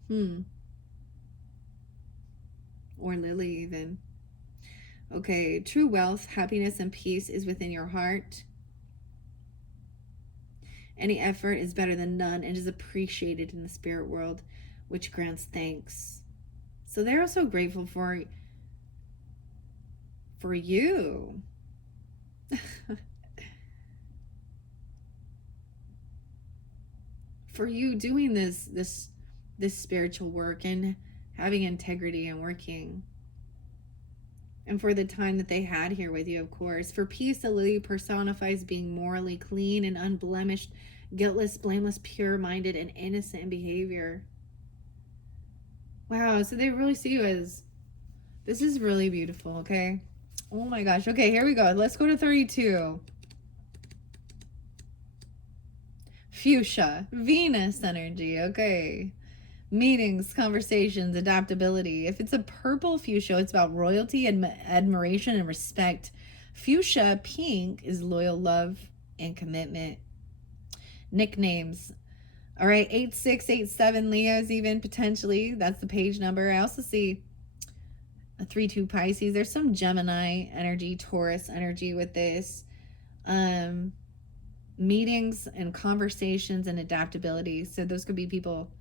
know. Or Lily even. Okay. True wealth, happiness, and peace is within your heart. Any effort is better than none and is appreciated in the spirit world, which grants thanks. So they're also grateful for you. For you doing this spiritual work and having integrity and working. And for the time that they had here with you, of course. For peace, the lily personifies being morally clean and unblemished, guiltless, blameless, pure-minded, and innocent in behavior. Wow, so they really see you as, this is really beautiful, okay? Oh my gosh. Okay, here we go. Let's go to 32. Fuchsia, Venus energy, okay. Meetings, conversations, adaptability. If it's a purple fuchsia, it's about royalty and admiration and respect. Fuchsia pink is loyal love and commitment. Nicknames. All right, 8687 Leos even potentially. That's the page number. I also see a 32 Pisces. There's some Gemini energy, Taurus energy with this. Meetings and conversations and adaptability. So those could be people.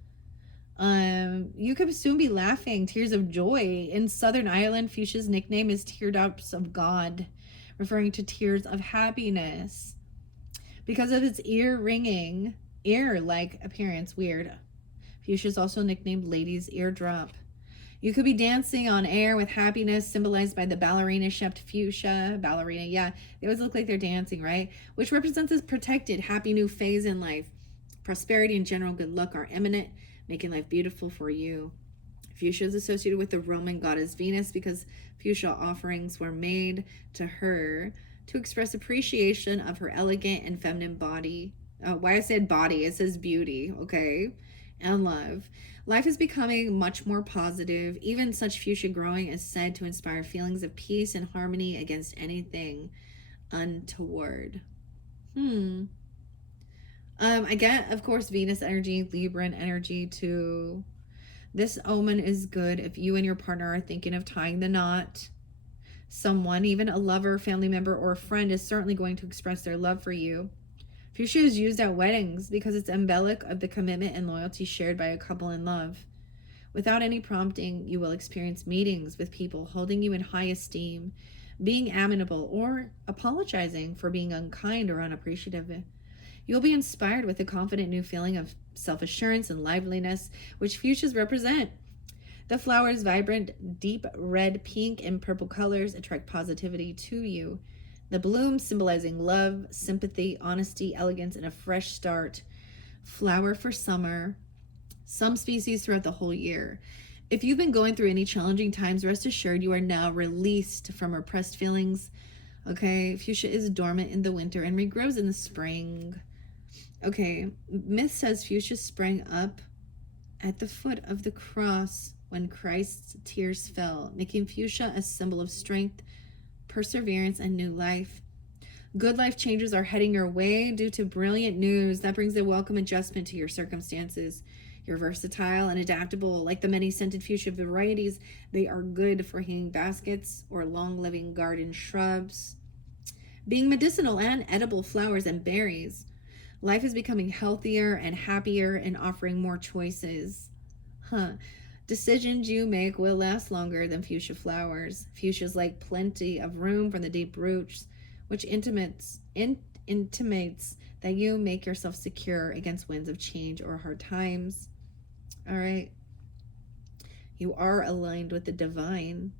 You could soon be laughing tears of joy. In Southern Ireland, Fuchsia's nickname is Teardrops of God, referring to tears of happiness. Because of its ear-ringing, ear-like appearance, weird. Fuchsia is also nicknamed Lady's Eardrop. You could be dancing on air with happiness, symbolized by the ballerina-shaped fuchsia. Ballerina, yeah. They always look like they're dancing, right? Which represents a protected, happy new phase in life. Prosperity and general good luck are imminent, making life beautiful for you. Fuchsia is associated with the Roman goddess Venus because fuchsia offerings were made to her to express appreciation of her elegant and feminine body. Why I said body, it says beauty, okay? And love. Life is becoming much more positive. Even such fuchsia growing is said to inspire feelings of peace and harmony against anything untoward. I get, of course, Venus energy, Libran energy too. This omen is good if you and your partner are thinking of tying the knot. Someone, even a lover, family member, or a friend, is certainly going to express their love for you. Fuchsia is used at weddings because it's emblematic of the commitment and loyalty shared by a couple in love. Without any prompting, you will experience meetings with people holding you in high esteem, being amenable, or apologizing for being unkind or unappreciative. You'll be inspired with a confident new feeling of self-assurance and liveliness, which fuchsias represent. The flower's vibrant, deep red, pink, and purple colors attract positivity to you. The bloom symbolizing love, sympathy, honesty, elegance, and a fresh start. Flower for summer. Some species throughout the whole year. If you've been going through any challenging times, rest assured you are now released from repressed feelings. Okay, fuchsia is dormant in the winter and regrows in the spring. Okay, myth says fuchsia sprang up at the foot of the cross when Christ's tears fell, making fuchsia a symbol of strength, perseverance, and new life. Good life changes are heading your way due to brilliant news that brings a welcome adjustment to your circumstances. You're versatile and adaptable. Like the many scented fuchsia varieties, they are good for hanging baskets or long-living garden shrubs. Being medicinal and edible flowers and berries, life is becoming healthier and happier and offering more choices. Decisions you make will last longer than fuchsia flowers. Fuchsias like plenty of room from the deep roots, which intimates that you make yourself secure against winds of change or hard times. All right. You are aligned with the divine.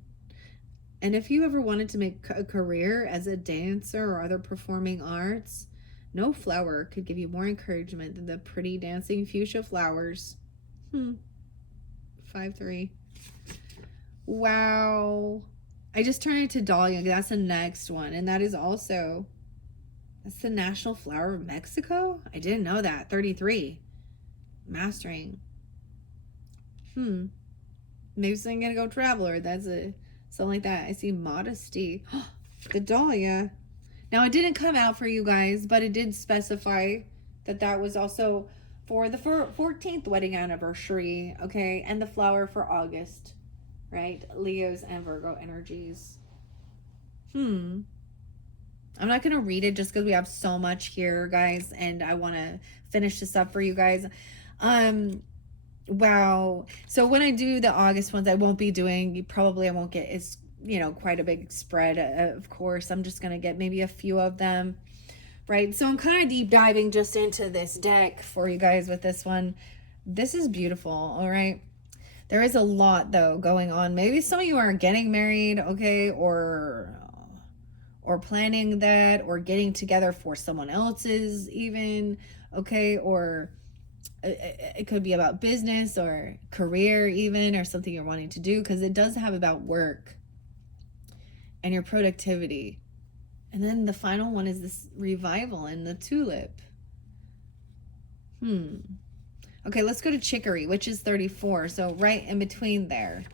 And if you ever wanted to make a career as a dancer or other performing arts, no flower could give you more encouragement than the pretty dancing fuchsia flowers. 5-3. Wow. I just turned it to Dahlia. That's the next one. And that is also, that's the national flower of Mexico? I didn't know that. 33. Mastering. Maybe I'm going to go traveler. That's a, something like that. I see modesty. The Dahlia. Now, it didn't come out for you guys, but it did specify that that was also for the 14th wedding anniversary, okay? And the flower for August, right? Leos and Virgo energies. I'm not going to read it just because we have so much here, guys, and I want to finish this up for you guys. Wow. So when I do the August ones, I won't be doing, I won't get, it's, quite a big spread, of course. I'm just going to get maybe a few of them, right? So I'm kind of deep diving just into this deck for you guys with this one. This is beautiful, all right? There is a lot, though, going on. Maybe some of you are getting married, okay, or planning that, or getting together for someone else's even, okay, or it could be about business or career even, or something you're wanting to do, because it does have about work and your productivity. And then the final one is this revival in the tulip. Okay, let's go to chicory, which is 34, so right in between there.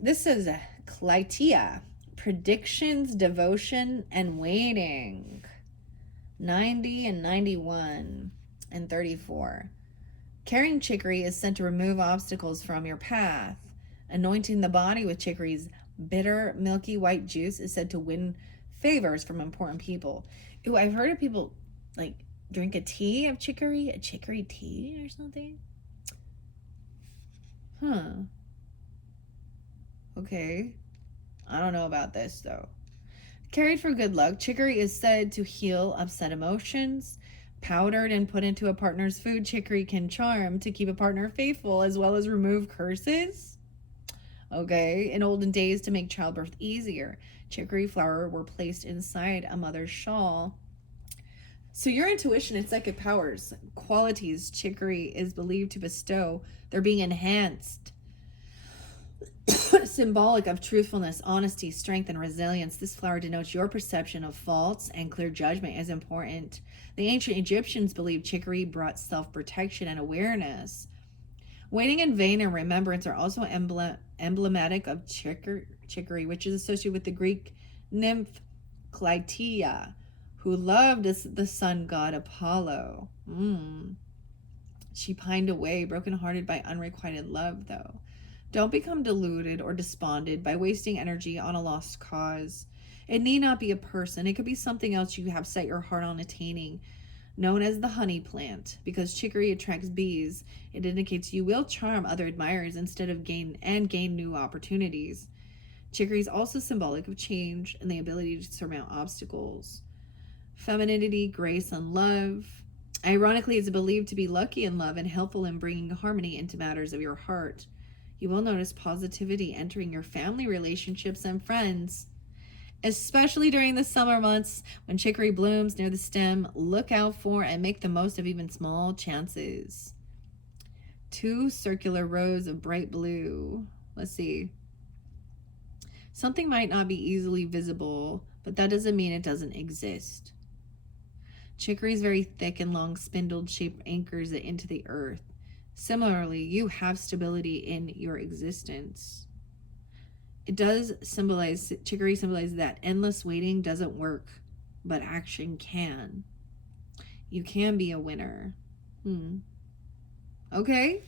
This is Clytia, predictions, devotion, and waiting. 90 and 91 and 34. Carrying chicory is said to remove obstacles from your path. Anointing the body with chicory's bitter, milky white juice is said to win favors from important people. Ooh, I've heard of people like drink a tea of chicory, a chicory tea or something. Okay. I don't know about this though. Carried for good luck, chicory is said to heal upset emotions. Powdered and put into a partner's food, chicory can charm to keep a partner faithful as well as remove curses. Okay, in olden days, to make childbirth easier, chicory flower were placed inside a mother's shawl. So your intuition and psychic powers, qualities chicory is believed to bestow, they're being enhanced. Symbolic of truthfulness, honesty, strength, and resilience, this flower denotes your perception of faults and clear judgment is important. The ancient Egyptians believed chicory brought self-protection and awareness. Waiting in vain and remembrance are also emblematic of chicory, which is associated with the Greek nymph Clytia, who loved the sun god Apollo. She pined away, brokenhearted by unrequited love, though. Don't become deluded or despondent by wasting energy on a lost cause. It need not be a person. It could be something else you have set your heart on attaining, known as the honey plant. Because chicory attracts bees, it indicates you will charm other admirers instead of gain new opportunities. Chicory is also symbolic of change and the ability to surmount obstacles. Femininity, grace, and love. Ironically, it's believed to be lucky in love and helpful in bringing harmony into matters of your heart. You will notice positivity entering your family relationships and friends. Especially during the summer months when chicory blooms near the stem, look out for and make the most of even small chances. 2 circular rows of bright blue. Let's see. Something might not be easily visible, but that doesn't mean it doesn't exist. Chicory's very thick and long spindled shape anchors it into the earth. Similarly, you have stability in your existence. It does symbolize, chicory symbolizes that endless waiting doesn't work, but action can. You can be a winner. Okay.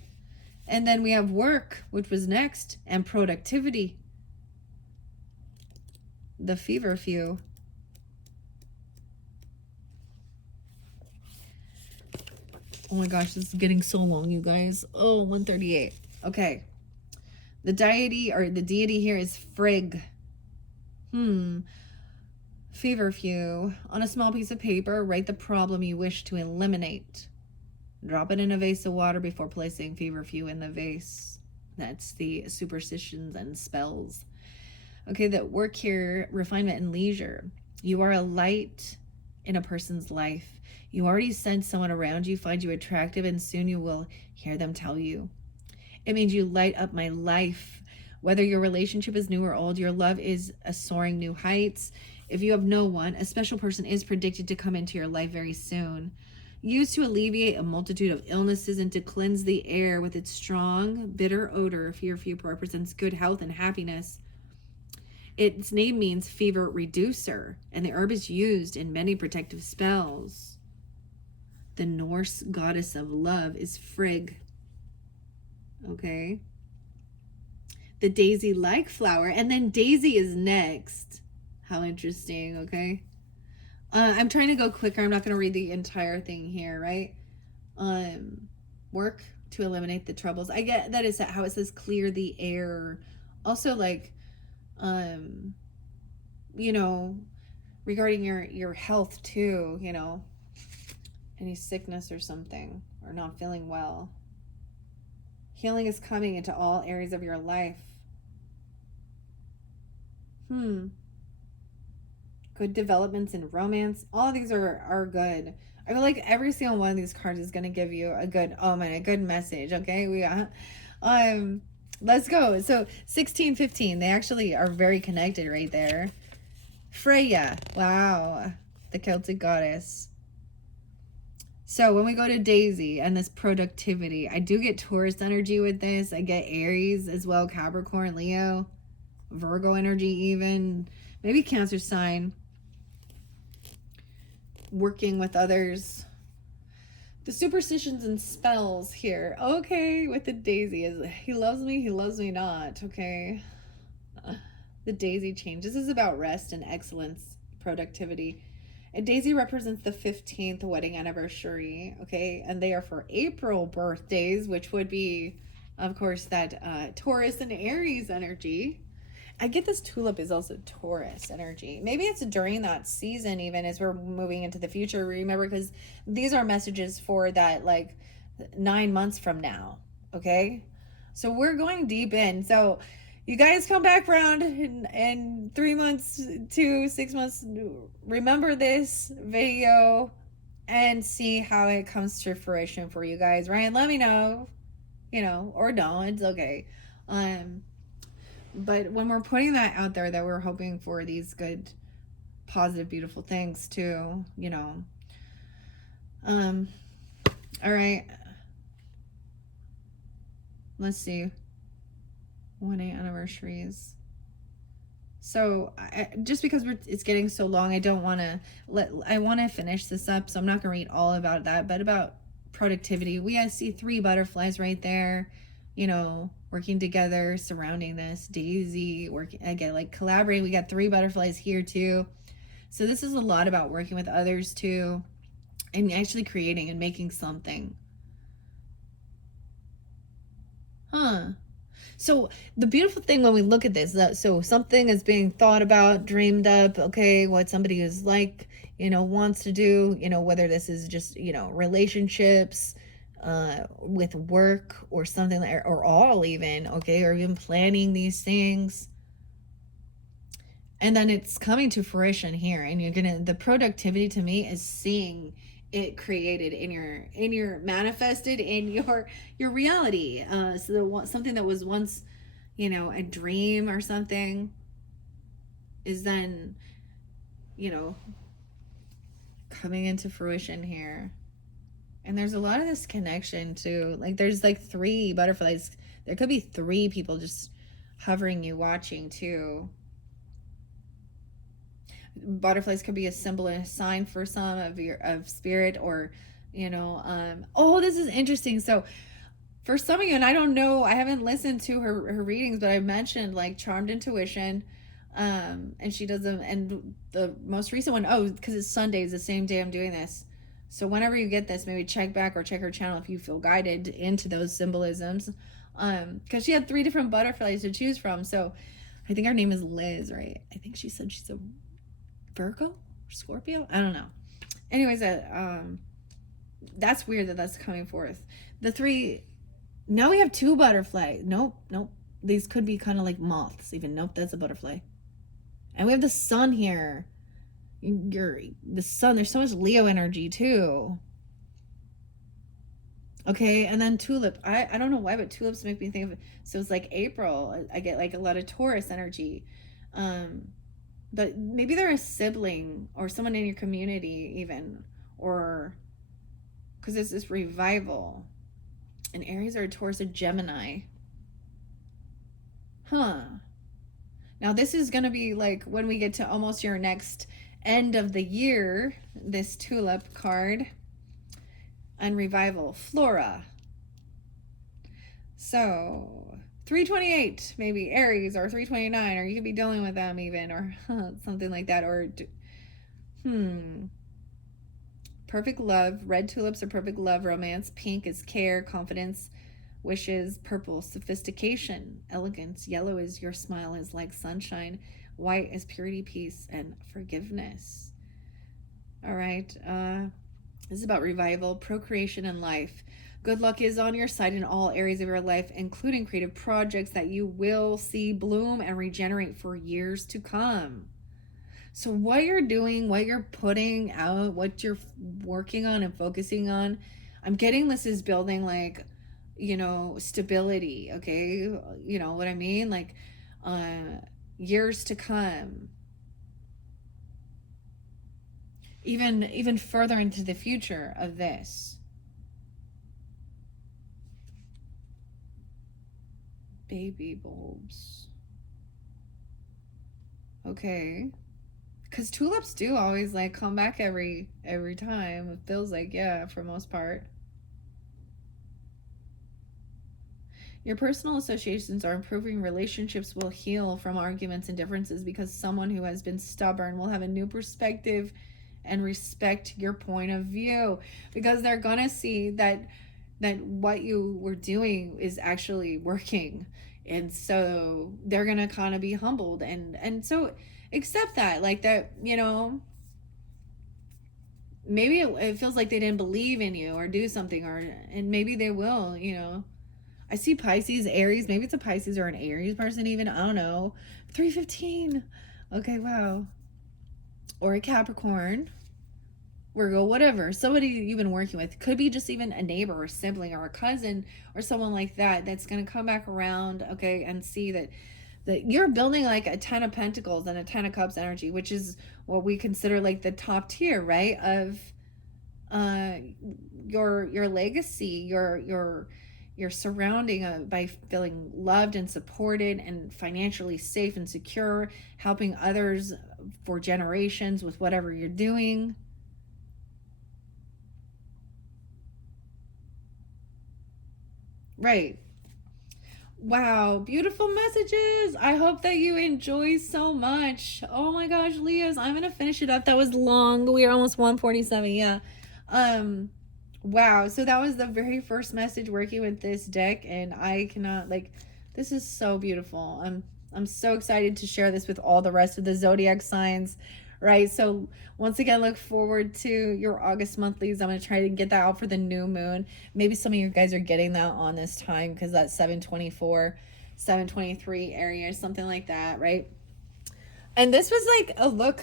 And then we have work, which was next, and productivity. The feverfew. Oh my gosh, this is getting so long, you guys. Oh, 138. Okay. The deity here is Frigg. Feverfew. On a small piece of paper, write the problem you wish to eliminate. Drop it in a vase of water before placing feverfew in the vase. That's the superstitions and spells. Okay, the work here, refinement and leisure. You are a light in a person's life. You already sense someone around you find you attractive, and soon you will hear them tell you. It means you light up my life. Whether your relationship is new or old, your love is soaring new heights. If you have no one, a special person is predicted to come into your life very soon. Used to alleviate a multitude of illnesses and to cleanse the air with its strong, bitter odor, feverfew represents good health and happiness. Its name means fever reducer, and the herb is used in many protective spells. The Norse goddess of love is Frigg. Okay. The daisy-like flower, and then daisy is next. How interesting. Okay. I'm trying to go quicker. I'm not going to read the entire thing here, right? Work to eliminate the troubles. I get that is how it says clear the air. Also, like, you know, regarding your health too, you know, any sickness or something, or not feeling well. Healing is coming into all areas of your life. Good developments in romance. All of these are good. I feel like every single one of these cards is gonna give you a good, oh man, a good message. Okay, we got let's go. So 16, 15, they actually are very connected right there. Freya, wow, the Celtic goddess. So when we go to Daisy and this productivity, I do get Taurus energy with this. I get Aries as well, Capricorn, Leo, Virgo energy even, maybe Cancer sign. Working with others. The superstitions and spells here. Okay, with the Daisy is he loves me not. Okay. The Daisy change. This is about rest and excellence, productivity. And Daisy represents the 15th wedding anniversary. Okay, and they are for April birthdays, which would be, of course, that Taurus and Aries energy. I get this tulip is also Taurus energy. Maybe it's during that season, even as we're moving into the future. Remember, because these are messages for that, like 9 months from now. Okay, so we're going deep in. So you guys come back around in 3 months to 6 months. Remember this video and see how it comes to fruition for you guys, right? Let me know, you know, or don't. It's okay. But when we're putting that out there, that we're hoping for these good, positive, beautiful things too, you know. All right. Let's see. 1-8 anniversaries. So just because it's getting so long, I don't want to I want to finish this up. So I'm not going to read all about that, but about productivity. We see 3 butterflies right there, you know, working together, surrounding this. Daisy, working again, like collaborating. We got 3 butterflies here too. So this is a lot about working with others too, and actually creating and making something. So the beautiful thing when we look at this, so something is being thought about, dreamed up, okay, what somebody is like, you know, wants to do, you know, whether this is just, you know, relationships, with work or something, or all even, okay, or even planning these things. And then it's coming to fruition here, and the productivity to me is seeing it created in your manifested in your reality. So something that was once, you know, a dream or something is then, you know, coming into fruition here. And there's a lot of this connection too. Like there's like 3 butterflies. There could be 3 people just hovering you, watching too. Butterflies could be a symbol and a sign for some of spirit, or, you know, oh, this is interesting. So for some of you, and I don't know, I haven't listened to her readings, but I mentioned like Charmed Intuition, and she does them, and the most recent one, oh, because it's Sundays, the same day I'm doing this. So whenever you get this, maybe check back or check her channel if you feel guided into those symbolisms, because she had 3 different butterflies to choose from. So I think her name is Liz, right? I think she said she's a Virgo or Scorpio, I don't know. Anyways, that's weird that that's coming forth. The 3, now we have 2 butterflies. Nope, these could be kind of like moths even. Nope, that's a butterfly. And we have the sun here. The sun, there's so much Leo energy too. Okay, and then tulip. I don't know why, but tulips make me think of, so it's like April. I get like a lot of Taurus energy. But maybe they're a sibling or someone in your community even, or because it's this revival. And Aries are Taurus, a Gemini. Now this is going to be like when we get to almost your next end of the year, this tulip card. And revival, Flora. So 328, maybe Aries, or 329, or you could be dealing with them even, or something like that. Or perfect love. Red tulips are perfect love, romance. Pink is care, confidence, wishes. Purple, sophistication, elegance. Yellow is your smile is like sunshine. White is purity, peace, and forgiveness. All right. This is about revival, procreation, and life. Good luck is on your side in all areas of your life, including creative projects that you will see bloom and regenerate for years to come. So what you're doing, what you're putting out, what you're working on and focusing on, I'm getting this is building like, stability, okay? You know what I mean? Like years to come. Even further into the future of this. Baby bulbs. Okay. Because tulips do always like come back every time. It feels like, yeah, for most part. Your personal associations are improving. Relationships will heal from arguments and differences because someone who has been stubborn will have a new perspective and respect your point of view, because they're gonna see that what you were doing is actually working, and so they're gonna kind of be humbled and so accept that, like that, maybe it feels like they didn't believe in you or do something, and maybe they will. I see Pisces, Aries. Maybe it's a Pisces or an Aries person even. I don't know. 315. Okay, wow. Or a Capricorn, Virgo, whatever. Somebody you've been working with. Could be just even a neighbor or a sibling or a cousin or someone like that that's going to come back around, okay, and see that you're building like a 10 of Pentacles and a 10 of Cups energy, which is what we consider like the top tier, right, of your legacy, your surrounding by feeling loved and supported and financially safe and secure, helping others for generations with whatever you're doing. Right. Wow, beautiful messages. I hope that you enjoy so much. Oh my gosh, Leos, I'm gonna finish it up. That was long. We are almost 147. Yeah. Wow. So that was the very first message working with this deck, and I cannot, like, this is so beautiful. I'm so excited to share this with all the rest of the zodiac signs. Right. So once again, look forward to your August monthlies. I'm going to try to get that out for the new moon. Maybe some of you guys are getting that on this time because that's 724, 723 area, something like that. Right. And this was like a look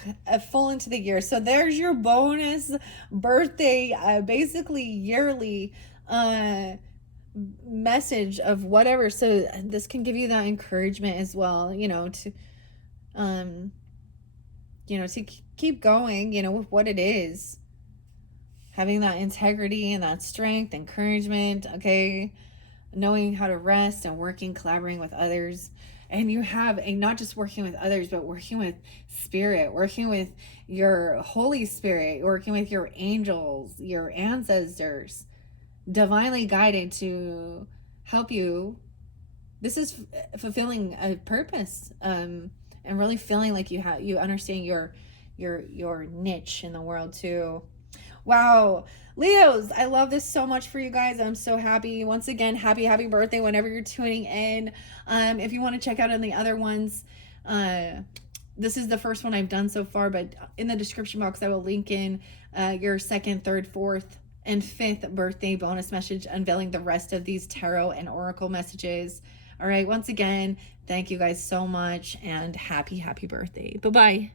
full into the year. So there's your bonus birthday, basically yearly message of whatever. So this can give you that encouragement as well, to keep going, with what it is. Having that integrity and that strength, encouragement, okay? Knowing how to rest and working, collaborating with others. And you have not just working with others, but working with spirit, working with your Holy Spirit, working with your angels, your ancestors, divinely guided to help you. This is fulfilling a purpose, and really feeling like you understand your niche in the world too. Wow, Leos, I love this so much for you guys. I'm so happy. Once again, happy birthday whenever you're tuning in. If you want to check out on the other ones, this is the first one I've done so far, but in the description box I will link in your 2nd, 3rd, 4th, and 5th birthday bonus message, unveiling the rest of these tarot and oracle messages. All right, once again, thank you guys so much, and happy birthday. Bye-bye.